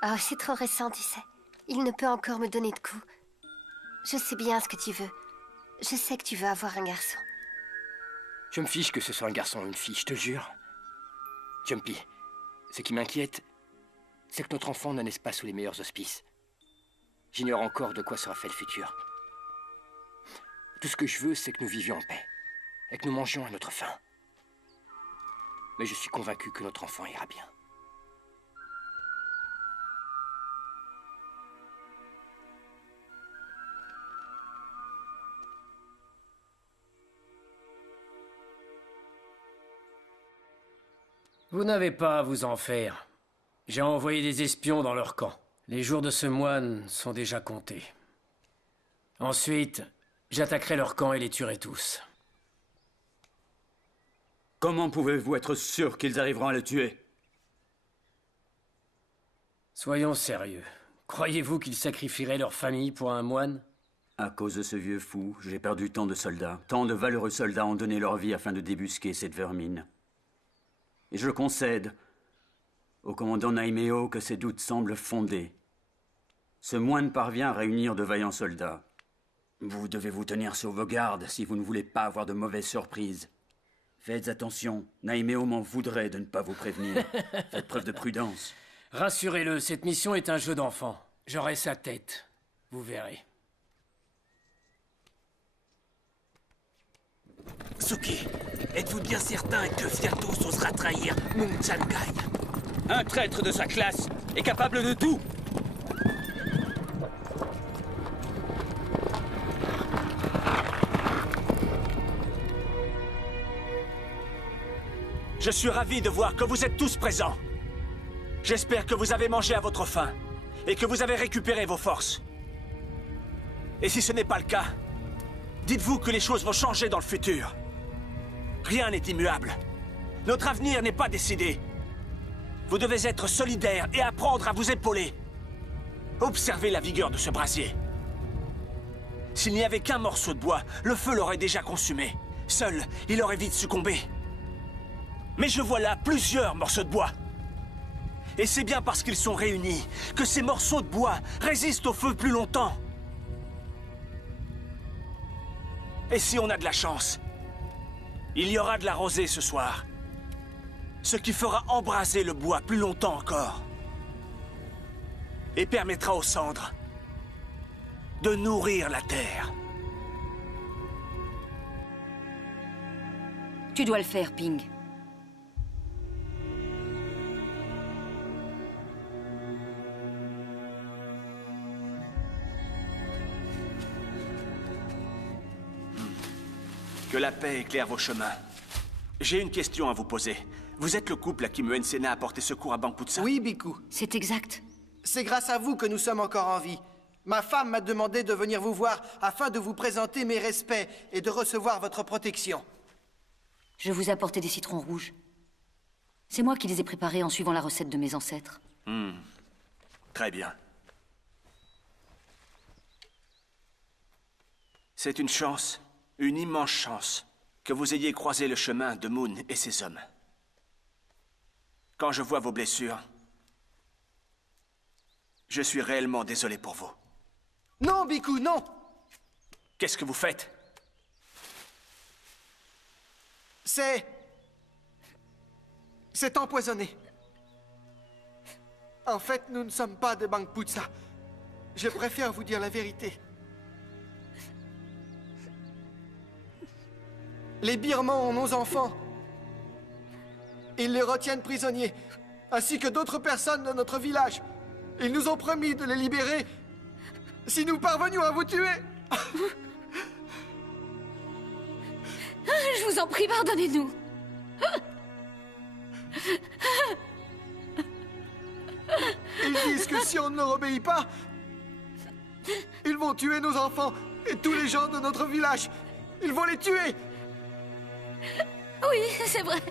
Oh, c'est trop récent, tu sais. Il ne peut encore me donner de coups. Je sais bien ce que tu veux. Je sais que tu veux avoir un garçon. Je me fiche que ce soit un garçon ou une fille, je te jure. Jumpy, ce qui m'inquiète, c'est que notre enfant ne naisse pas sous les meilleurs auspices. J'ignore encore de quoi sera fait le futur. Tout ce que je veux, c'est que nous vivions en paix, et que nous mangions à notre faim. Mais je suis convaincu que notre enfant ira bien. Vous n'avez pas à vous en faire. J'ai envoyé des espions dans leur camp. Les jours de ce moine sont déjà comptés. Ensuite, j'attaquerai leur camp et les tuerai tous. Comment pouvez-vous être sûr qu'ils arriveront à le tuer? Soyons sérieux. Croyez-vous qu'ils sacrifieraient leur famille pour un moine? À cause de ce vieux fou, j'ai perdu tant de soldats. Tant de valeureux soldats ont donné leur vie afin de débusquer cette vermine. Et je concède au commandant Naimeo que ses doutes semblent fondés. Ce moine parvient à réunir de vaillants soldats. Vous devez vous tenir sur vos gardes si vous ne voulez pas avoir de mauvaises surprises. Faites attention, Naimeo m'en voudrait de ne pas vous prévenir. Faites preuve de prudence. Rassurez-le, cette mission est un jeu d'enfant. J'aurai sa tête. Vous verrez. Suki, êtes-vous bien certain que Fiatos osera trahir Mungchangai? Un traître de sa classe est capable de tout. Je suis ravi de voir que vous êtes tous présents. J'espère que vous avez mangé à votre faim et que vous avez récupéré vos forces. Et si ce n'est pas le cas, dites-vous que les choses vont changer dans le futur. Rien n'est immuable. Notre avenir n'est pas décidé. Vous devez être solidaires et apprendre à vous épauler. Observez la vigueur de ce brasier. S'il n'y avait qu'un morceau de bois, le feu l'aurait déjà consumé. Seul, il aurait vite succombé. Mais je vois là plusieurs morceaux de bois. Et c'est bien parce qu'ils sont réunis que ces morceaux de bois résistent au feu plus longtemps. Et si on a de la chance, Il y aura de la rosée ce soir. Ce qui fera embraser le bois plus longtemps encore. Et permettra aux cendres de nourrir la terre. Tu dois le faire, Ping. Que la paix éclaire vos chemins. J'ai une question à vous poser. Vous êtes le couple à qui Muensena a porté secours à Bankputsa? Oui, Biku. C'est exact. C'est grâce à vous que nous sommes encore en vie. Ma femme m'a demandé de venir vous voir afin de vous présenter mes respects et de recevoir votre protection. Je vous ai apporté des citrons rouges. C'est moi qui les ai préparés en suivant la recette de mes ancêtres. Très bien. C'est une chance, une immense chance, que vous ayez croisé le chemin de Moon et ses hommes. Quand je vois vos blessures, je suis réellement désolé pour vous. Non, Biku, non! Qu'est-ce que vous faites? C'est empoisonné. En fait, nous ne sommes pas de Bankputsa. Je préfère vous dire la vérité. Les Birmans ont nos enfants. Ils les retiennent prisonniers, ainsi que d'autres personnes de notre village. Ils nous ont promis de les libérer si nous parvenions à vous tuer. Je vous en prie, pardonnez-nous. Ils disent que si on ne leur obéit pas, ils vont tuer nos enfants et tous les gens de notre village. Ils vont les tuer. Oui, c'est vrai.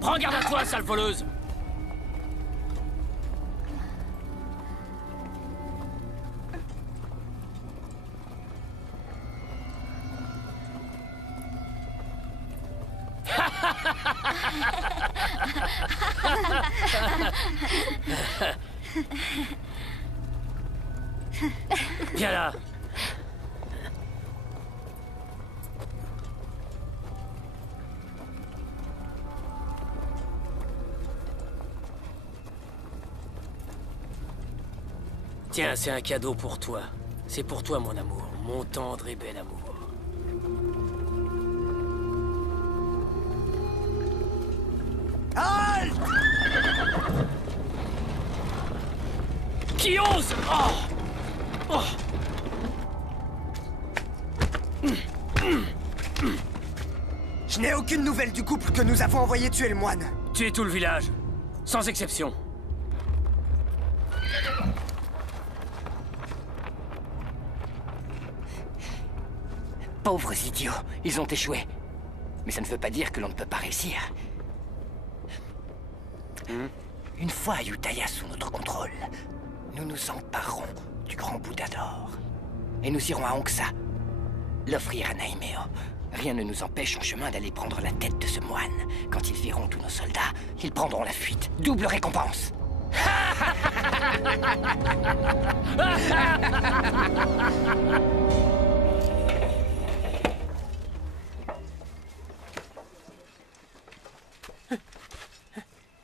Prends garde à toi, sale voleuse! Viens là! Tiens, c'est un cadeau pour toi. C'est pour toi, mon amour. Mon tendre et bel amour. Halte! Qui ose? Oh! Oh! Je n'ai aucune nouvelle du couple que nous avons envoyé tuer le moine. Tuer tout le village. Sans exception. Pauvres idiots, ils ont échoué. Mais ça ne veut pas dire que l'on ne peut pas réussir. Une fois Ayutthaya sous notre contrôle, nous nous emparerons du grand Bouddha d'or. Et nous irons à Hongsa, l'offrir à Naimeo. Rien ne nous empêche en chemin d'aller prendre la tête de ce moine. Quand ils verront tous nos soldats, ils prendront la fuite. Double récompense.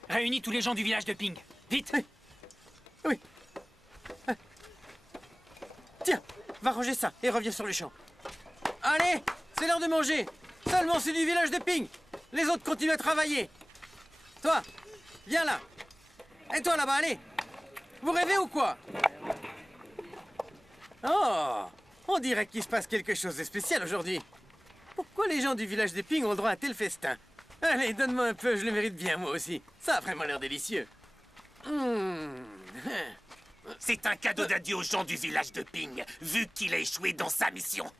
Réunis tous les gens du village de Ping. Vite! Oui. Tiens, va ranger ça et reviens sur le champ. Allez, c'est l'heure de manger. Seulement c'est du village de Ping. Les autres continuent à travailler. Toi, viens là. Et toi là-bas, allez. Vous rêvez ou quoi? Oh, on dirait qu'il se passe quelque chose de spécial aujourd'hui. Pourquoi les gens du village de Ping ont le droit à un tel festin? Allez, donne-moi un peu, je le mérite bien moi aussi. Ça a vraiment l'air délicieux. C'est un cadeau d'adieu aux gens du village de Ping, vu qu'il a échoué dans sa mission.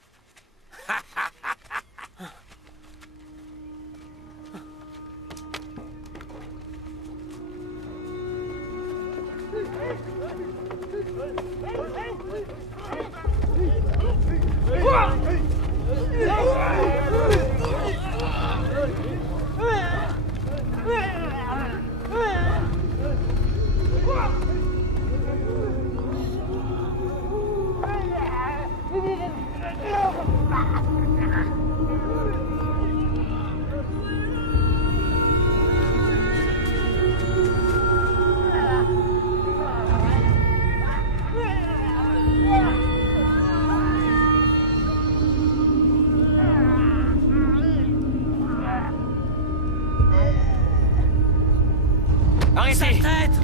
Sale traître!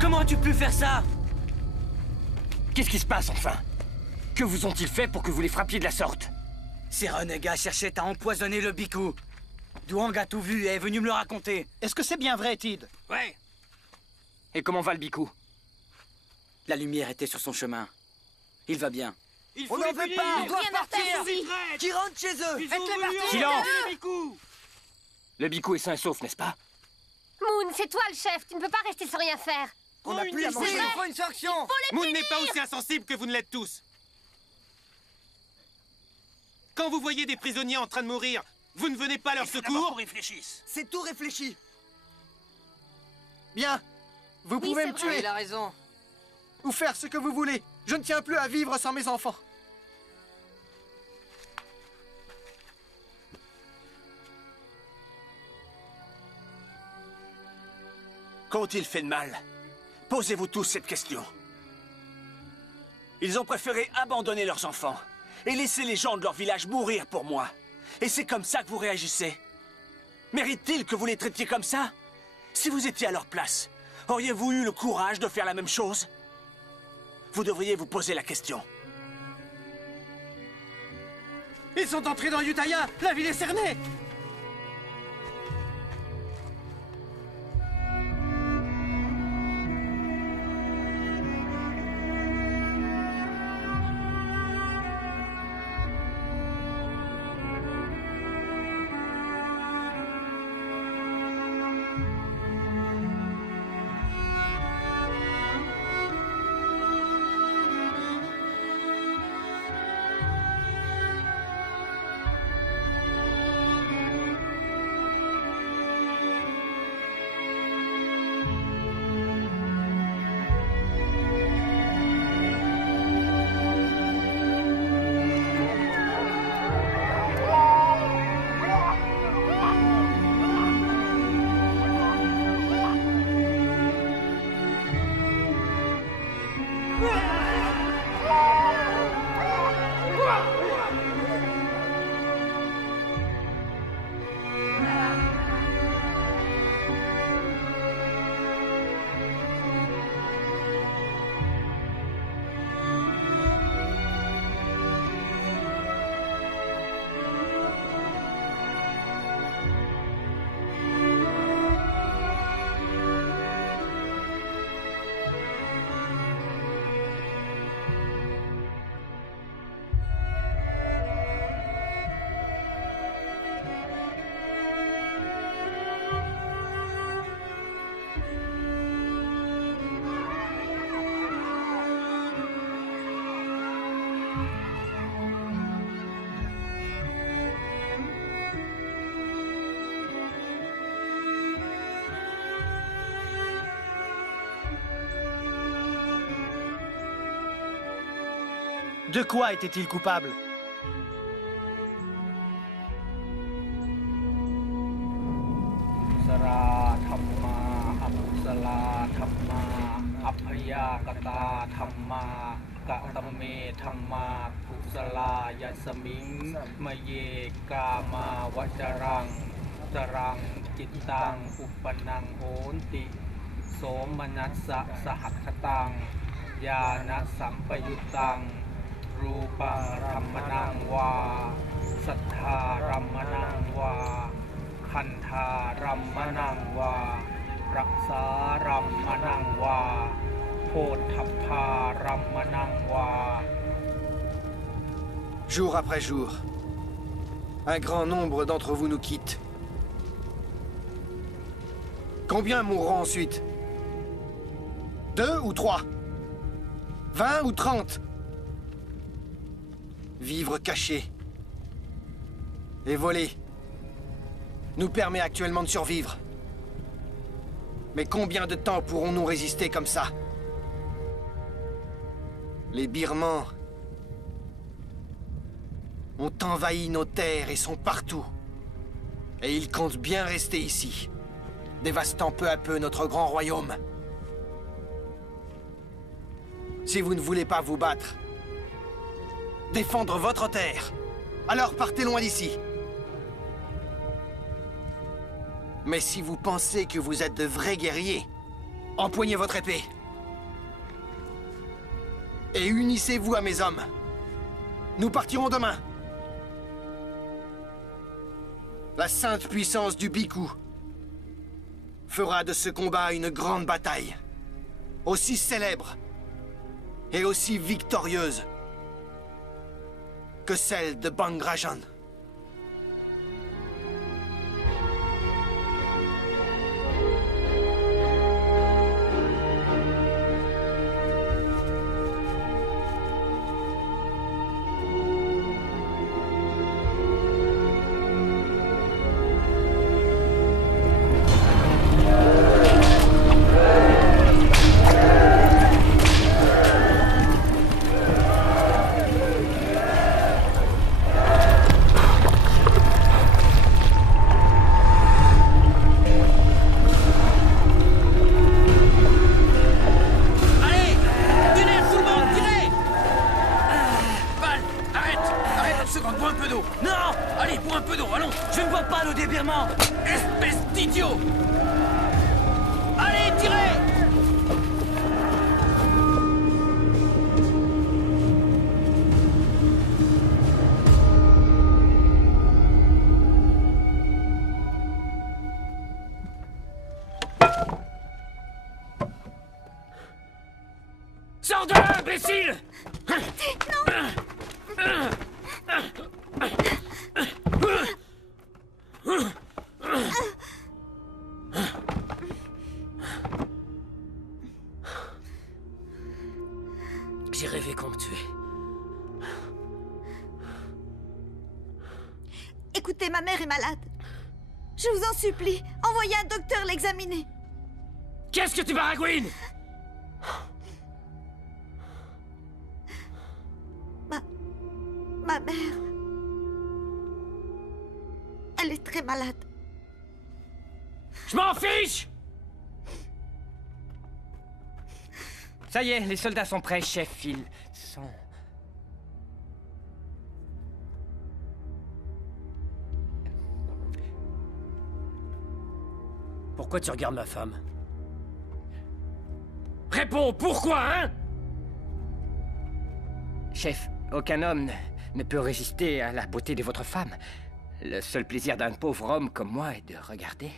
Comment as-tu pu faire ça? Qu'est-ce qui se passe, enfin? Que vous ont-ils fait pour que vous les frappiez de la sorte? Ces renégats cherchaient à empoisonner le Biku. Douang a tout vu et est venu me le raconter. Est-ce que c'est bien vrai, Tid? Ouais. Et comment va le Biku? La lumière était sur son chemin. Il va bien. On n'en veut pas! Ils doivent partir! Qui rentrent chez eux! Faites-les partir! Silence! Le Biku est sain et sauf, n'est-ce pas? Moon, c'est toi le chef. Tu ne peux pas rester sans rien faire. On n'a plus à manger! Il faut une sanction! Moon n'est pas aussi insensible que vous ne l'êtes tous. Quand vous voyez des prisonniers en train de mourir, vous ne venez pas à leur secours? C'est tout réfléchi. Bien. Vous pouvez me tuer. Il a raison. Ou faire ce que vous voulez. Je ne tiens plus à vivre sans mes enfants. Qu'ont-ils fait de mal? Posez-vous tous cette question. Ils ont préféré abandonner leurs enfants et laisser les gens de leur village mourir pour moi. Et c'est comme ça que vous réagissez? Mérite-t-il que vous les traitiez comme ça? Si vous étiez à leur place, auriez-vous eu le courage de faire la même chose? Vous devriez vous poser la question. Ils sont entrés dans Utaya. La ville est cernée. De quoi était-il coupable?รูปังรัมมนังวาสัทธารัมมนังวาคันธารัมมนังวารักษารัมมนังวาโภ ทัพพารัมมนังวา Jour après jour, un grand nombre d'entre vous nous quittent. Combien mourront ensuite? 2 ou 3? 20 ou 30? Vivre caché et voler nous permet actuellement de survivre. Mais combien de temps pourrons-nous résister comme ça? Les Birmans ont envahi nos terres et sont partout. Et ils comptent bien rester ici, dévastant peu à peu notre grand royaume. Si vous ne voulez pas vous battre, défendre votre terre, alors partez loin d'ici. Mais si vous pensez que vous êtes de vrais guerriers, empoignez votre épée. Et unissez-vous à mes hommes. Nous partirons demain. La sainte puissance du Biku fera de ce combat une grande bataille, aussi célèbre et aussi victorieuse que celle de Bangrajan. Sors de là, imbécile! J'ai rêvé qu'on me tuait. Écoutez, ma mère est malade. Je vous en supplie, envoyez un docteur l'examiner. Qu'est-ce que tu baragouines? Ma mère... Elle est très malade. Je m'en fiche! Ça y est, les soldats sont prêts, chef. Ils sont... Pourquoi tu regardes ma femme? Réponds, pourquoi, hein? Chef, aucun homme ne peut résister à la beauté de votre femme. Le seul plaisir d'un pauvre homme comme moi est de regarder.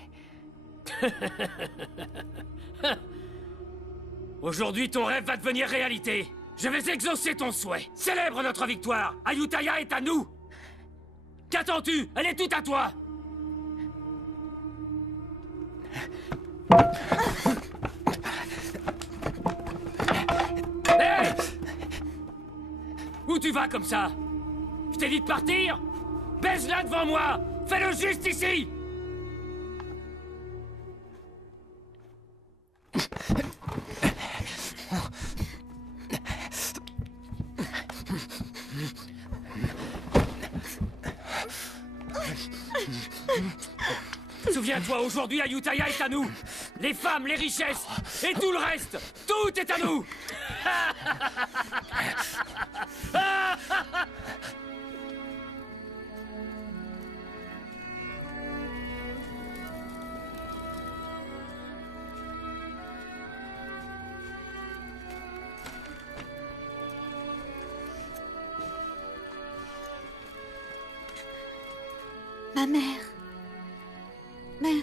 Aujourd'hui, ton rêve va devenir réalité. Je vais exaucer ton souhait. Célèbre notre victoire. Ayutthaya est à nous. Qu'attends-tu? Elle est toute à toi. Hey! Où tu vas comme ça? Je t'ai dit de partir? Baise-la devant moi! Fais-le juste ici! Souviens-toi, aujourd'hui, Ayutthaya est à nous. Les femmes, les richesses et tout le reste. Tout est à nous. Ma mère. Mère.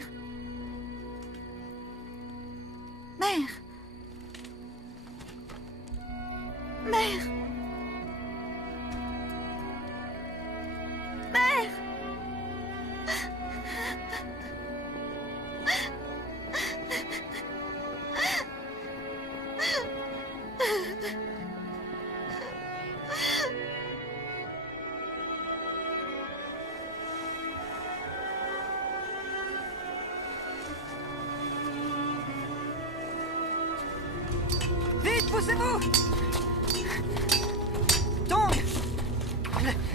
Poussez-vous! Tong!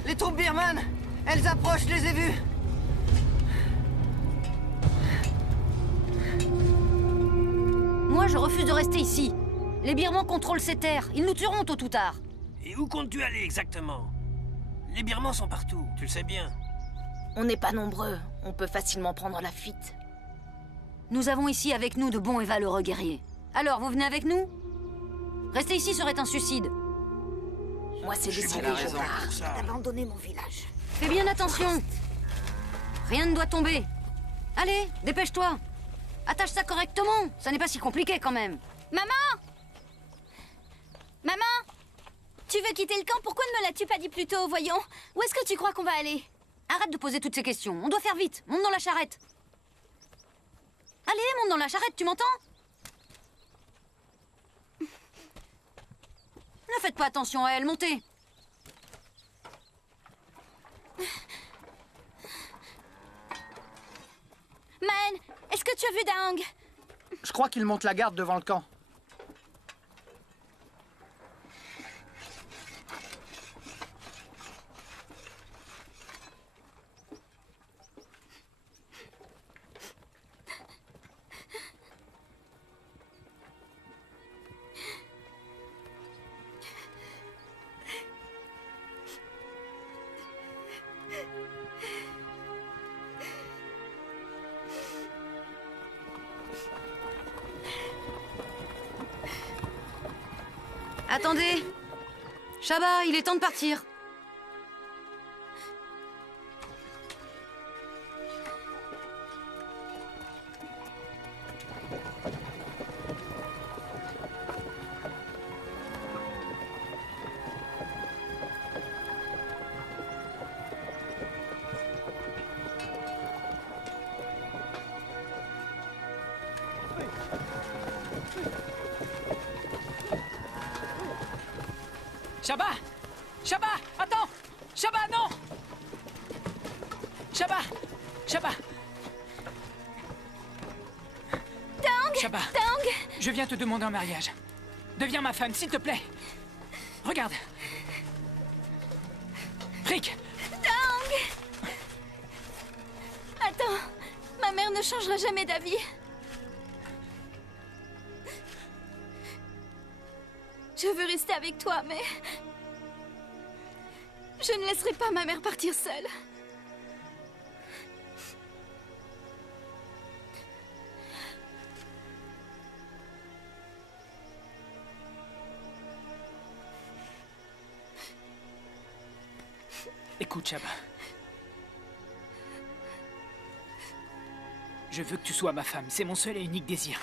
Les troupes birmanes! Elles approchent, je les ai vues! Moi, je refuse de rester ici. Les Birmans contrôlent ces terres. Ils nous tueront tôt ou tard. Et où comptes-tu aller exactement? Les Birmans sont partout, tu le sais bien. On n'est pas nombreux. On peut facilement prendre la fuite. Nous avons ici avec nous de bons et valeureux guerriers. Alors, vous venez avec nous? Rester ici serait un suicide. Moi, c'est décidé, je pars. D'abandonner mon village. Fais bien attention. Rien ne doit tomber. Allez, dépêche-toi. Attache ça correctement. Ça n'est pas si compliqué quand même. Maman! Maman! Tu veux quitter le camp? Pourquoi ne me l'as-tu pas dit plus tôt, voyons? Où est-ce que tu crois qu'on va aller? Arrête de poser toutes ces questions. On doit faire vite. Monte dans la charrette. Allez, monte dans la charrette, tu m'entends? Ne faites pas attention à elle, montez. Man, est-ce que tu as vu Daang? Je crois qu'il monte la garde devant le camp. Attendez. Shaba, il est temps de partir. Shaba! Shaba! Attends! Shaba, non! Shaba! Shaba! Daang! Shaba! Daang! Je viens te demander en mariage. Deviens ma femme, s'il te plaît. Regarde. Frick! Daang! Attends, ma mère ne changera jamais d'avis. Je veux rester avec toi, mais... je ne laisserai pas ma mère partir seule. Écoute, Shaba. Je veux que tu sois ma femme. C'est mon seul et unique désir.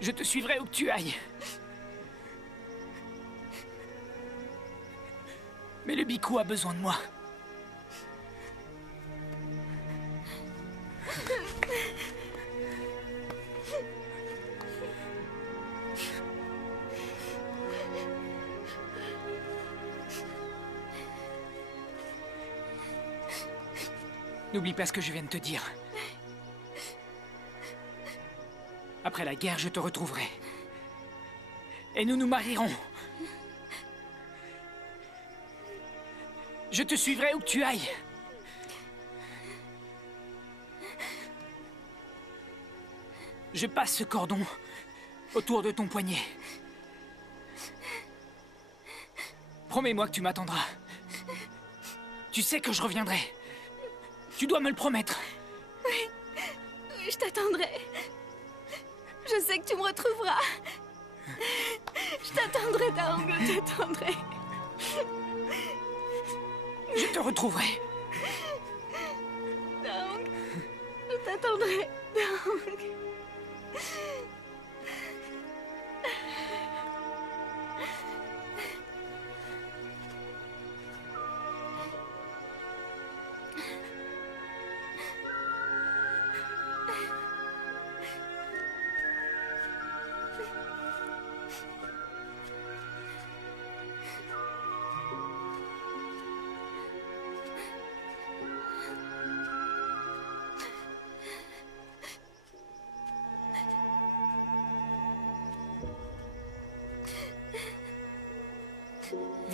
Je te suivrai où que tu ailles. Mais le Bhikkhu a besoin de moi. N'oublie pas ce que je viens de te dire. Après la guerre, je te retrouverai. Et nous nous marierons. Je te suivrai où que tu ailles. Je passe ce cordon autour de ton poignet. Promets-moi que tu m'attendras. Tu sais que je reviendrai. Tu dois me le promettre. Oui, je t'attendrai. Je sais que tu me retrouveras. Je t'attendrai, Daang, je t'attendrai. Je te retrouverai. Daang, je t'attendrai, Daang.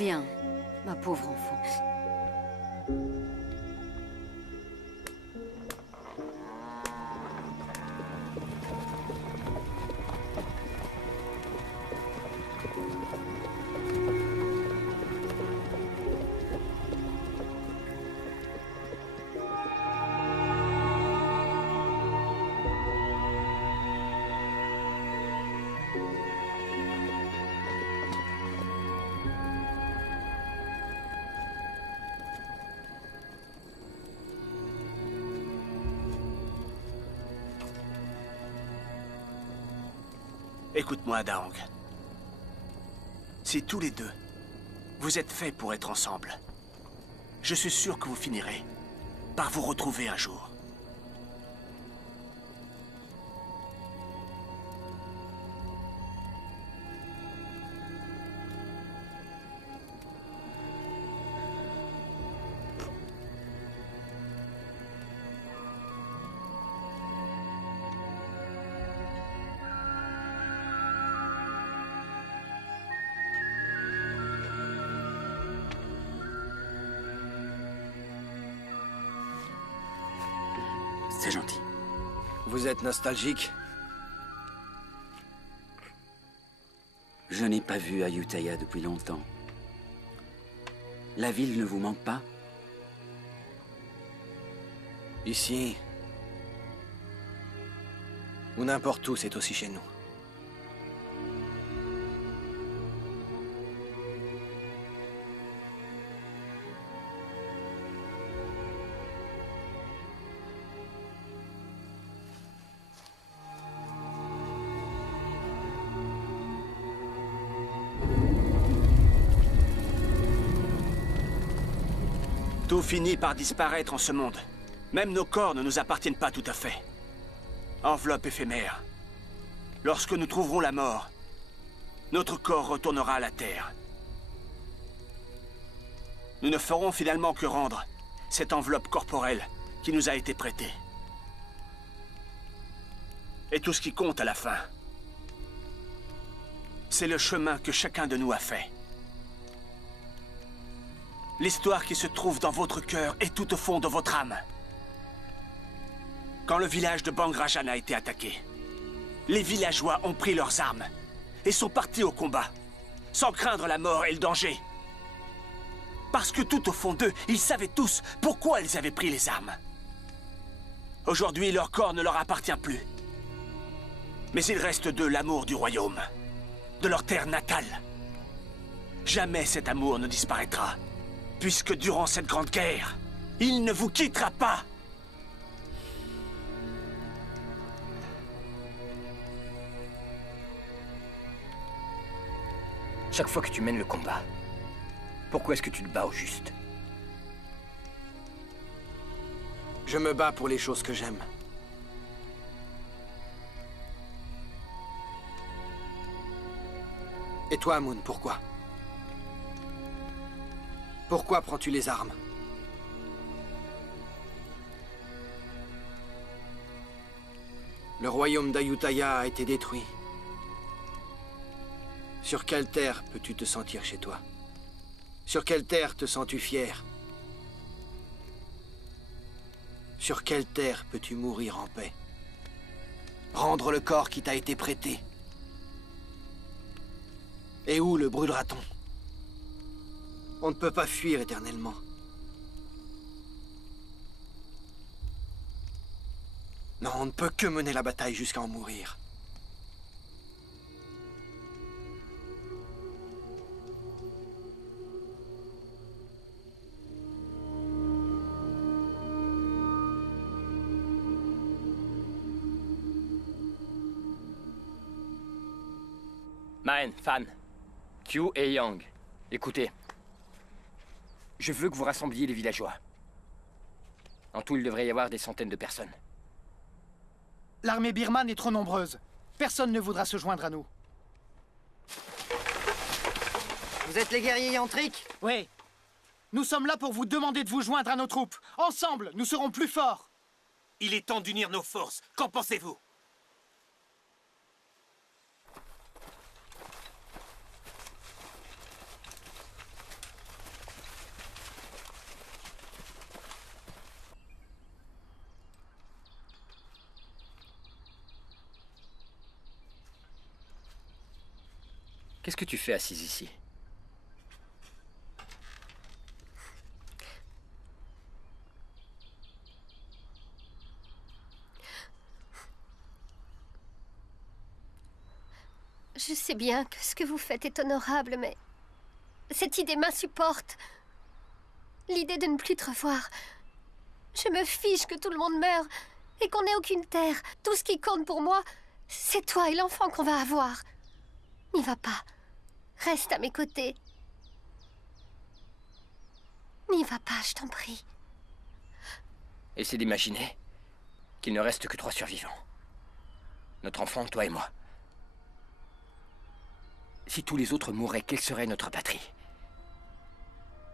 Viens, ma pauvre enfant. Écoute-moi, Daong. Si tous les deux, vous êtes faits pour être ensemble, je suis sûr que vous finirez par vous retrouver un jour. C'est gentil. Vous êtes nostalgique? Je n'ai pas vu Ayutthaya depuis longtemps. La ville ne vous manque pas? Ici, ou n'importe où, c'est aussi chez nous. Tout finit par disparaître en ce monde. Même nos corps ne nous appartiennent pas tout à fait. Enveloppe éphémère. Lorsque nous trouverons la mort, notre corps retournera à la Terre. Nous ne ferons finalement que rendre cette enveloppe corporelle qui nous a été prêtée. Et tout ce qui compte à la fin, c'est le chemin que chacun de nous a fait. L'histoire qui se trouve dans votre cœur et tout au fond de votre âme. Quand le village de Bang Rajan a été attaqué, les villageois ont pris leurs armes et sont partis au combat, sans craindre la mort et le danger. Parce que tout au fond d'eux, ils savaient tous pourquoi ils avaient pris les armes. Aujourd'hui, leur corps ne leur appartient plus. Mais il reste d'eux l'amour du royaume, de leur terre natale. Jamais cet amour ne disparaîtra. Puisque durant cette grande guerre, il ne vous quittera pas. Chaque fois que tu mènes le combat, pourquoi est-ce que tu te bats au juste? Je me bats pour les choses que j'aime. Et toi, Moon, pourquoi? Pourquoi prends-tu les armes? Le royaume d'Ayutthaya a été détruit. Sur quelle terre peux-tu te sentir chez toi? Sur quelle terre te sens-tu fier? Sur quelle terre peux-tu mourir en paix? Rendre le corps qui t'a été prêté? Et où le brûlera-t-on? On ne peut pas fuir éternellement. Non, on ne peut que mener la bataille jusqu'à en mourir. Maen, Fan, Q et Yang, écoutez. Je veux que vous rassembliez les villageois. En tout, il devrait y avoir des centaines de personnes. L'armée birmane est trop nombreuse. Personne ne voudra se joindre à nous. Vous êtes les guerriers yantriques? Oui. Nous sommes là pour vous demander de vous joindre à nos troupes. Ensemble, nous serons plus forts. Il est temps d'unir nos forces. Qu'en pensez-vous? Qu'est-ce que tu fais assise ici? Je sais bien que ce que vous faites est honorable, mais cette idée m'insupporte. L'idée de ne plus te revoir. Je me fiche que tout le monde meure et qu'on n'ait aucune terre. Tout ce qui compte pour moi, c'est toi et l'enfant qu'on va avoir. N'y va pas. Reste à mes côtés. N'y va pas, je t'en prie. Essaie d'imaginer qu'il ne reste que 3 survivants. Notre enfant, toi et moi. Si tous les autres mouraient, quelle serait notre patrie?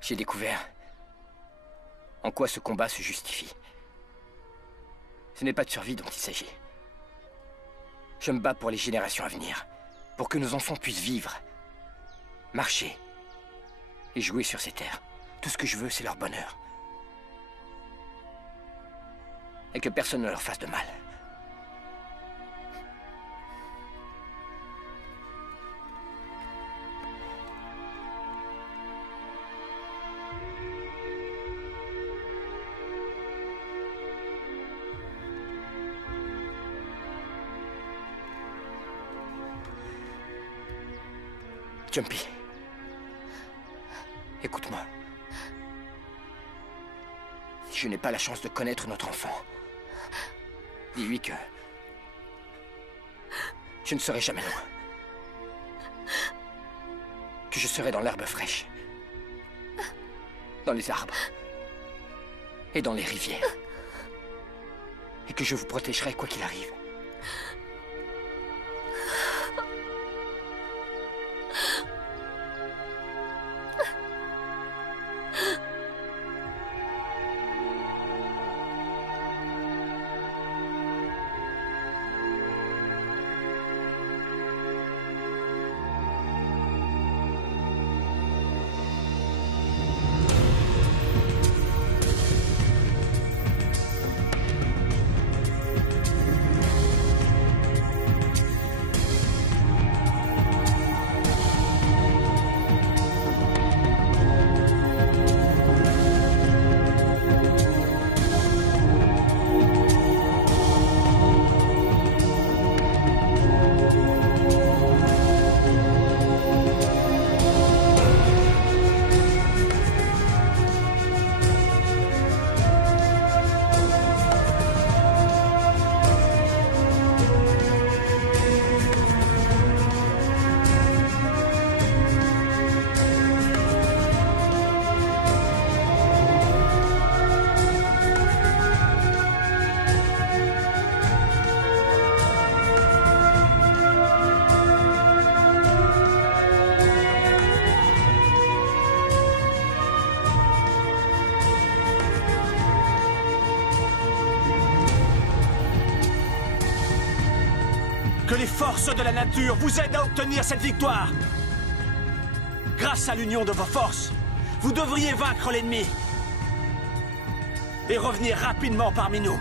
J'ai découvert en quoi ce combat se justifie. Ce n'est pas de survie dont il s'agit. Je me bats pour les générations à venir, pour que nos enfants puissent vivre, marcher et jouer sur ces terres. Tout ce que je veux, c'est leur bonheur. Et que personne ne leur fasse de mal. Jumpy, écoute-moi. Si je n'ai pas la chance de connaître notre enfant, dis-lui que je ne serai jamais loin. Que je serai dans l'herbe fraîche, dans les arbres et dans les rivières. Et que je vous protégerai quoi qu'il arrive. Que les forces de la nature vous aident à obtenir cette victoire. Grâce à l'union de vos forces, vous devriez vaincre l'ennemi et revenir rapidement parmi nous.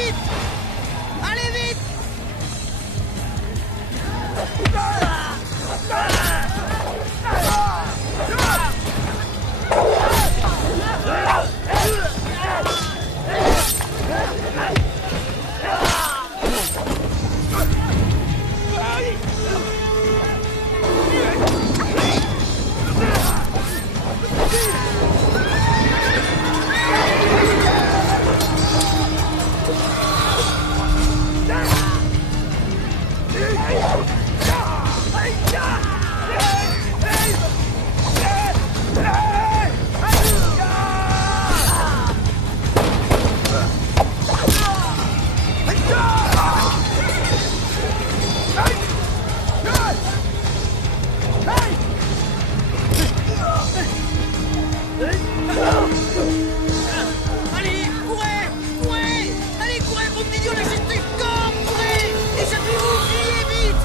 vite! Allez vite! Allez, courez! Courez! Allez, courez, gros idiot, la justice corps! Courez! Échappez-vous! Fuyez vite!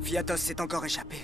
Fiatos s'est encore échappé.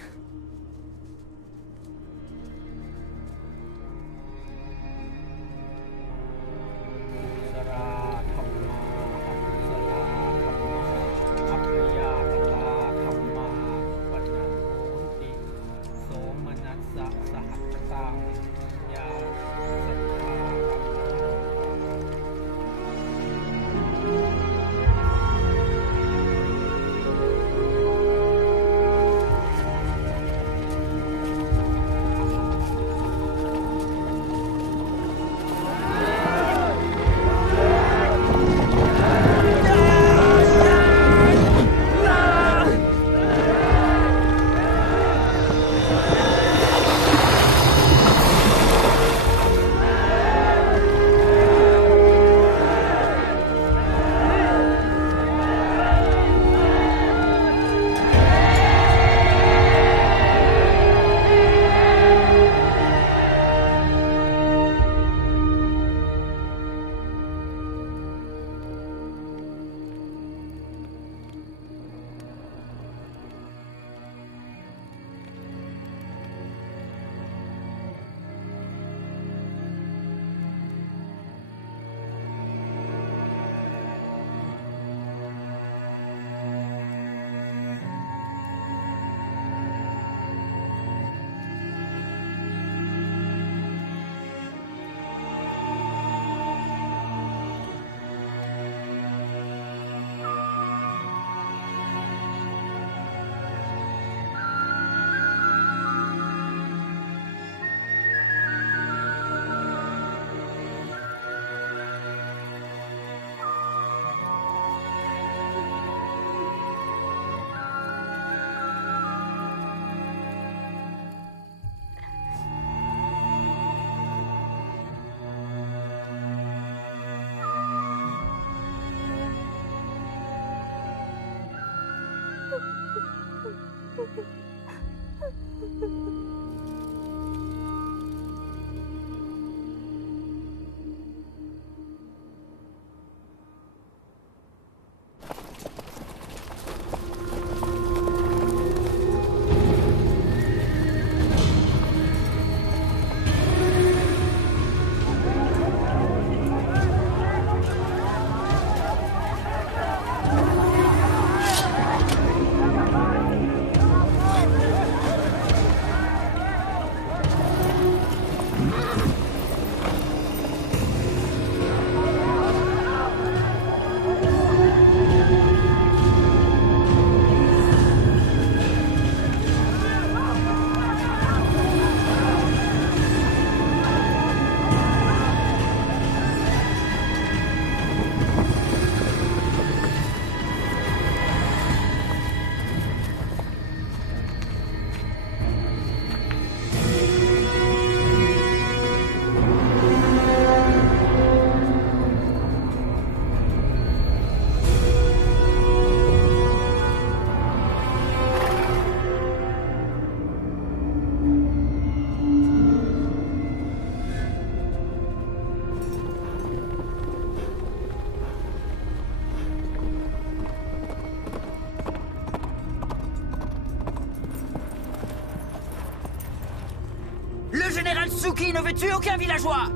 Le général Tsuki ne veut tuer aucun villageois.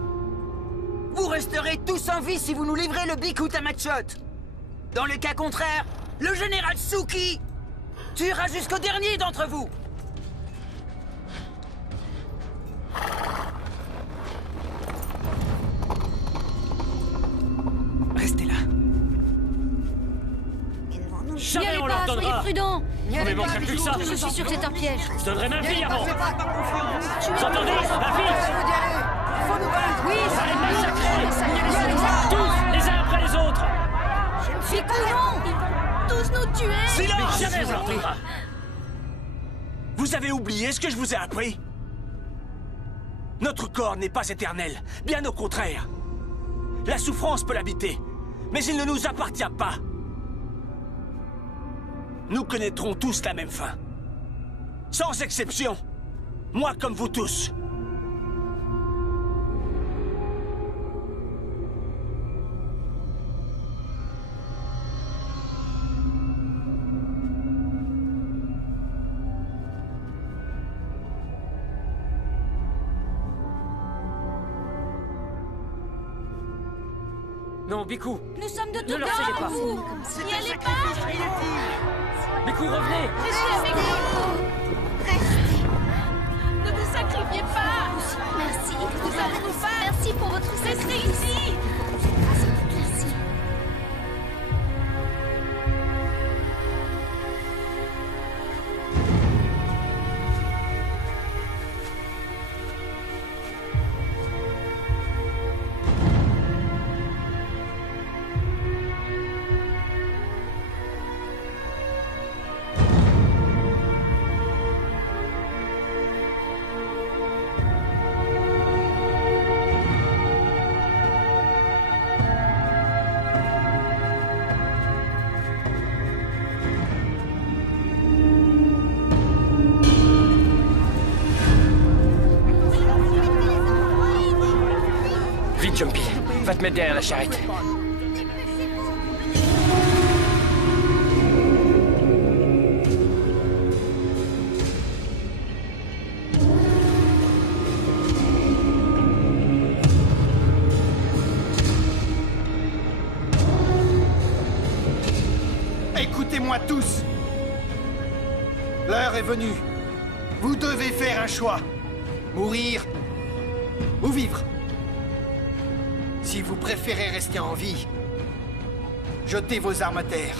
Vous resterez tous en vie si vous nous livrez le Biku Tamachot. Dans le cas contraire, le général Tsuki tuera jusqu'au dernier d'entre vous. Restez là. N'y allez pas, soyez prudents. N'y allez pas, plus que ça. Je suis sûr que c'est un piège. Je donnerai ma fille avant. Vous entendez, ma fille? Oui, allez me massacrer. Tous, les uns après les autres. Biku, non. Ils vont tous nous tuer. Silence! Jamais on l'entendra. Vous avez oublié ce que je vous ai appris? Notre corps n'est pas éternel, bien au contraire. La souffrance peut l'habiter, mais il ne nous appartient pas. Nous connaîtrons tous la même fin. Sans exception. Moi comme vous tous. Non, Biku. Nous sommes de Ne tout leur cœur cédez avec pas. vous. N'y allez pas. Biku, revenez. Restez avec nous. Ne vous sacrifiez pas. Merci. Nous allons nous battre. Merci pour votre Restez sacrifice. ici. Merci. Vite, Jumpy. Va te mettre derrière la charrette. Écoutez-moi tous. L'heure est venue. Vous devez faire un choix. Mourir ou vivre. Si vous préférez rester en vie, jetez vos armes à terre.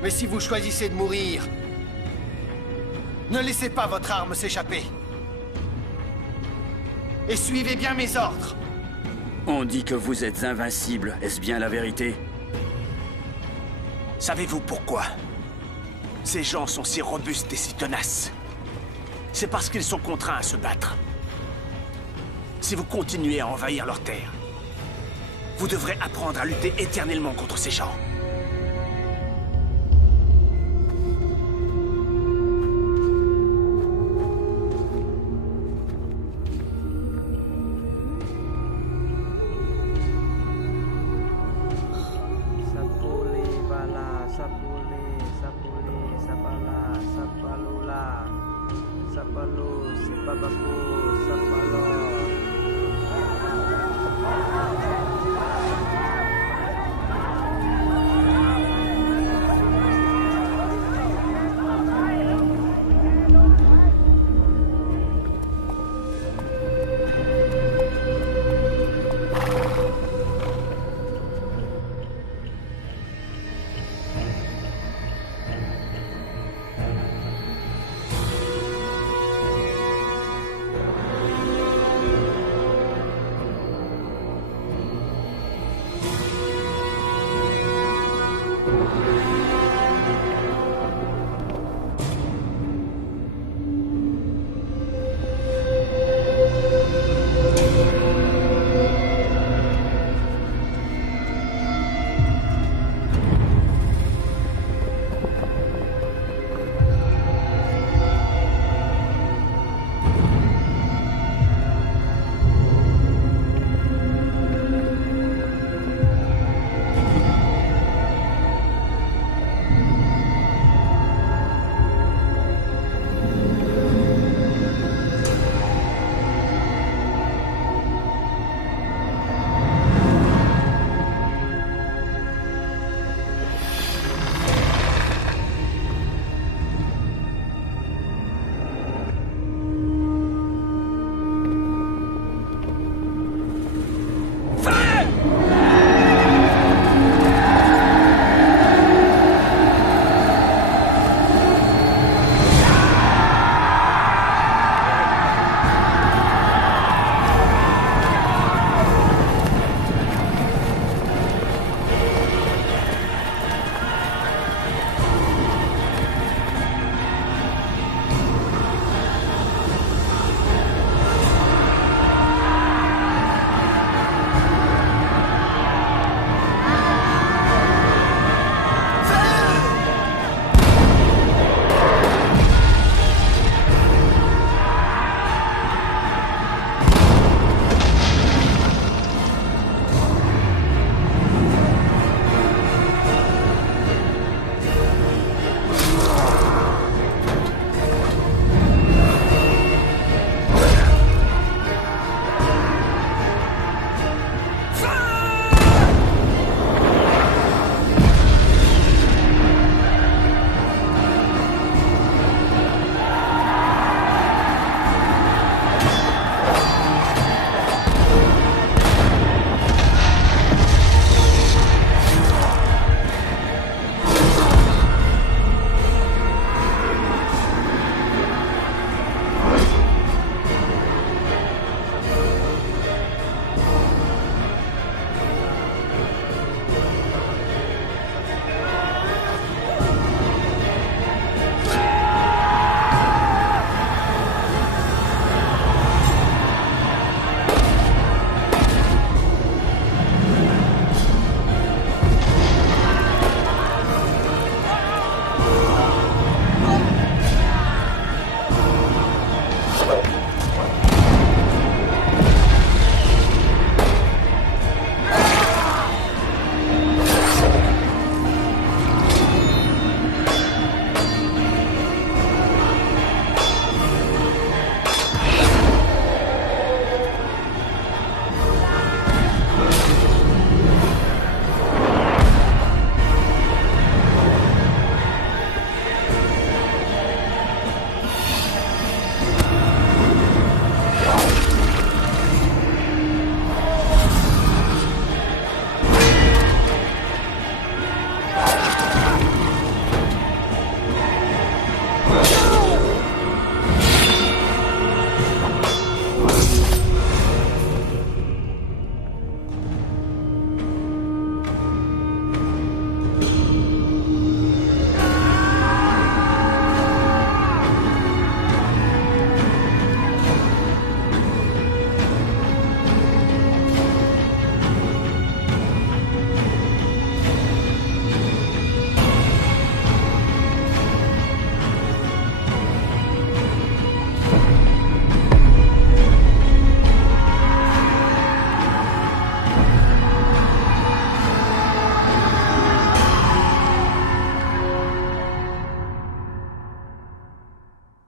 Mais si vous choisissez de mourir, ne laissez pas votre arme s'échapper. Et suivez bien mes ordres. On dit que vous êtes invincible. Est-ce bien la vérité? Savez-vous pourquoi ces gens sont si robustes et si tenaces? C'est parce qu'ils sont contraints à se battre. Si vous continuez à envahir leur terre, vous devrez apprendre à lutter éternellement contre ces gens. Sapule, sapule, sapala, sapalula, sapalu, sipabaku, sapalo.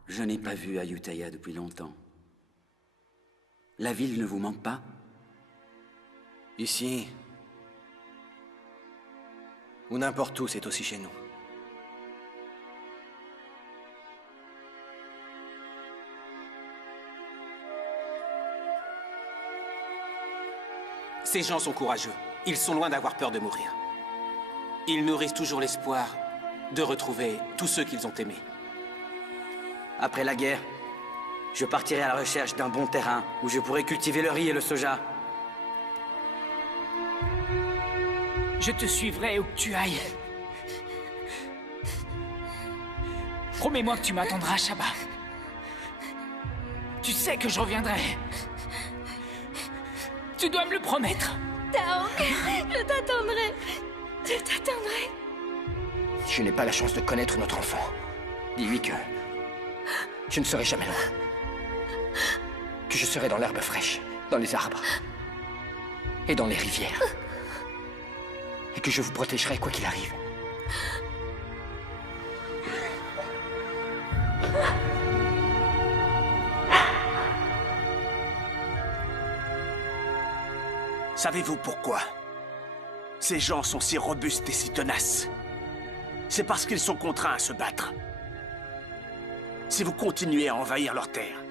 Je n'ai pas vu Ayutthaya depuis longtemps. La ville ne vous manque pas? Ici, ou n'importe où, c'est aussi chez nous. Ces gens sont courageux. Ils sont loin d'avoir peur de mourir. Ils nourrissent toujours l'espoir de retrouver tous ceux qu'ils ont aimés. Après la guerre, je partirai à la recherche d'un bon terrain où je pourrai cultiver le riz et le soja. Je te suivrai où que tu ailles. Promets-moi que tu m'attendras, Shaba. Tu sais que je reviendrai. Tu dois me le promettre. Taong, je t'attendrai. Je t'attendrai. Je n'ai pas la chance de connaître notre enfant. Dis-lui que je ne serai jamais loin. Que je serai dans l'herbe fraîche, dans les arbres et dans les rivières. Et que je vous protégerai quoi qu'il arrive. Savez-vous pourquoi ces gens sont si robustes et si tenaces? C'est parce qu'ils sont contraints à se battre. Si vous continuez à envahir leurs terres,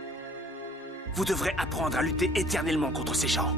vous devrez apprendre à lutter éternellement contre ces gens.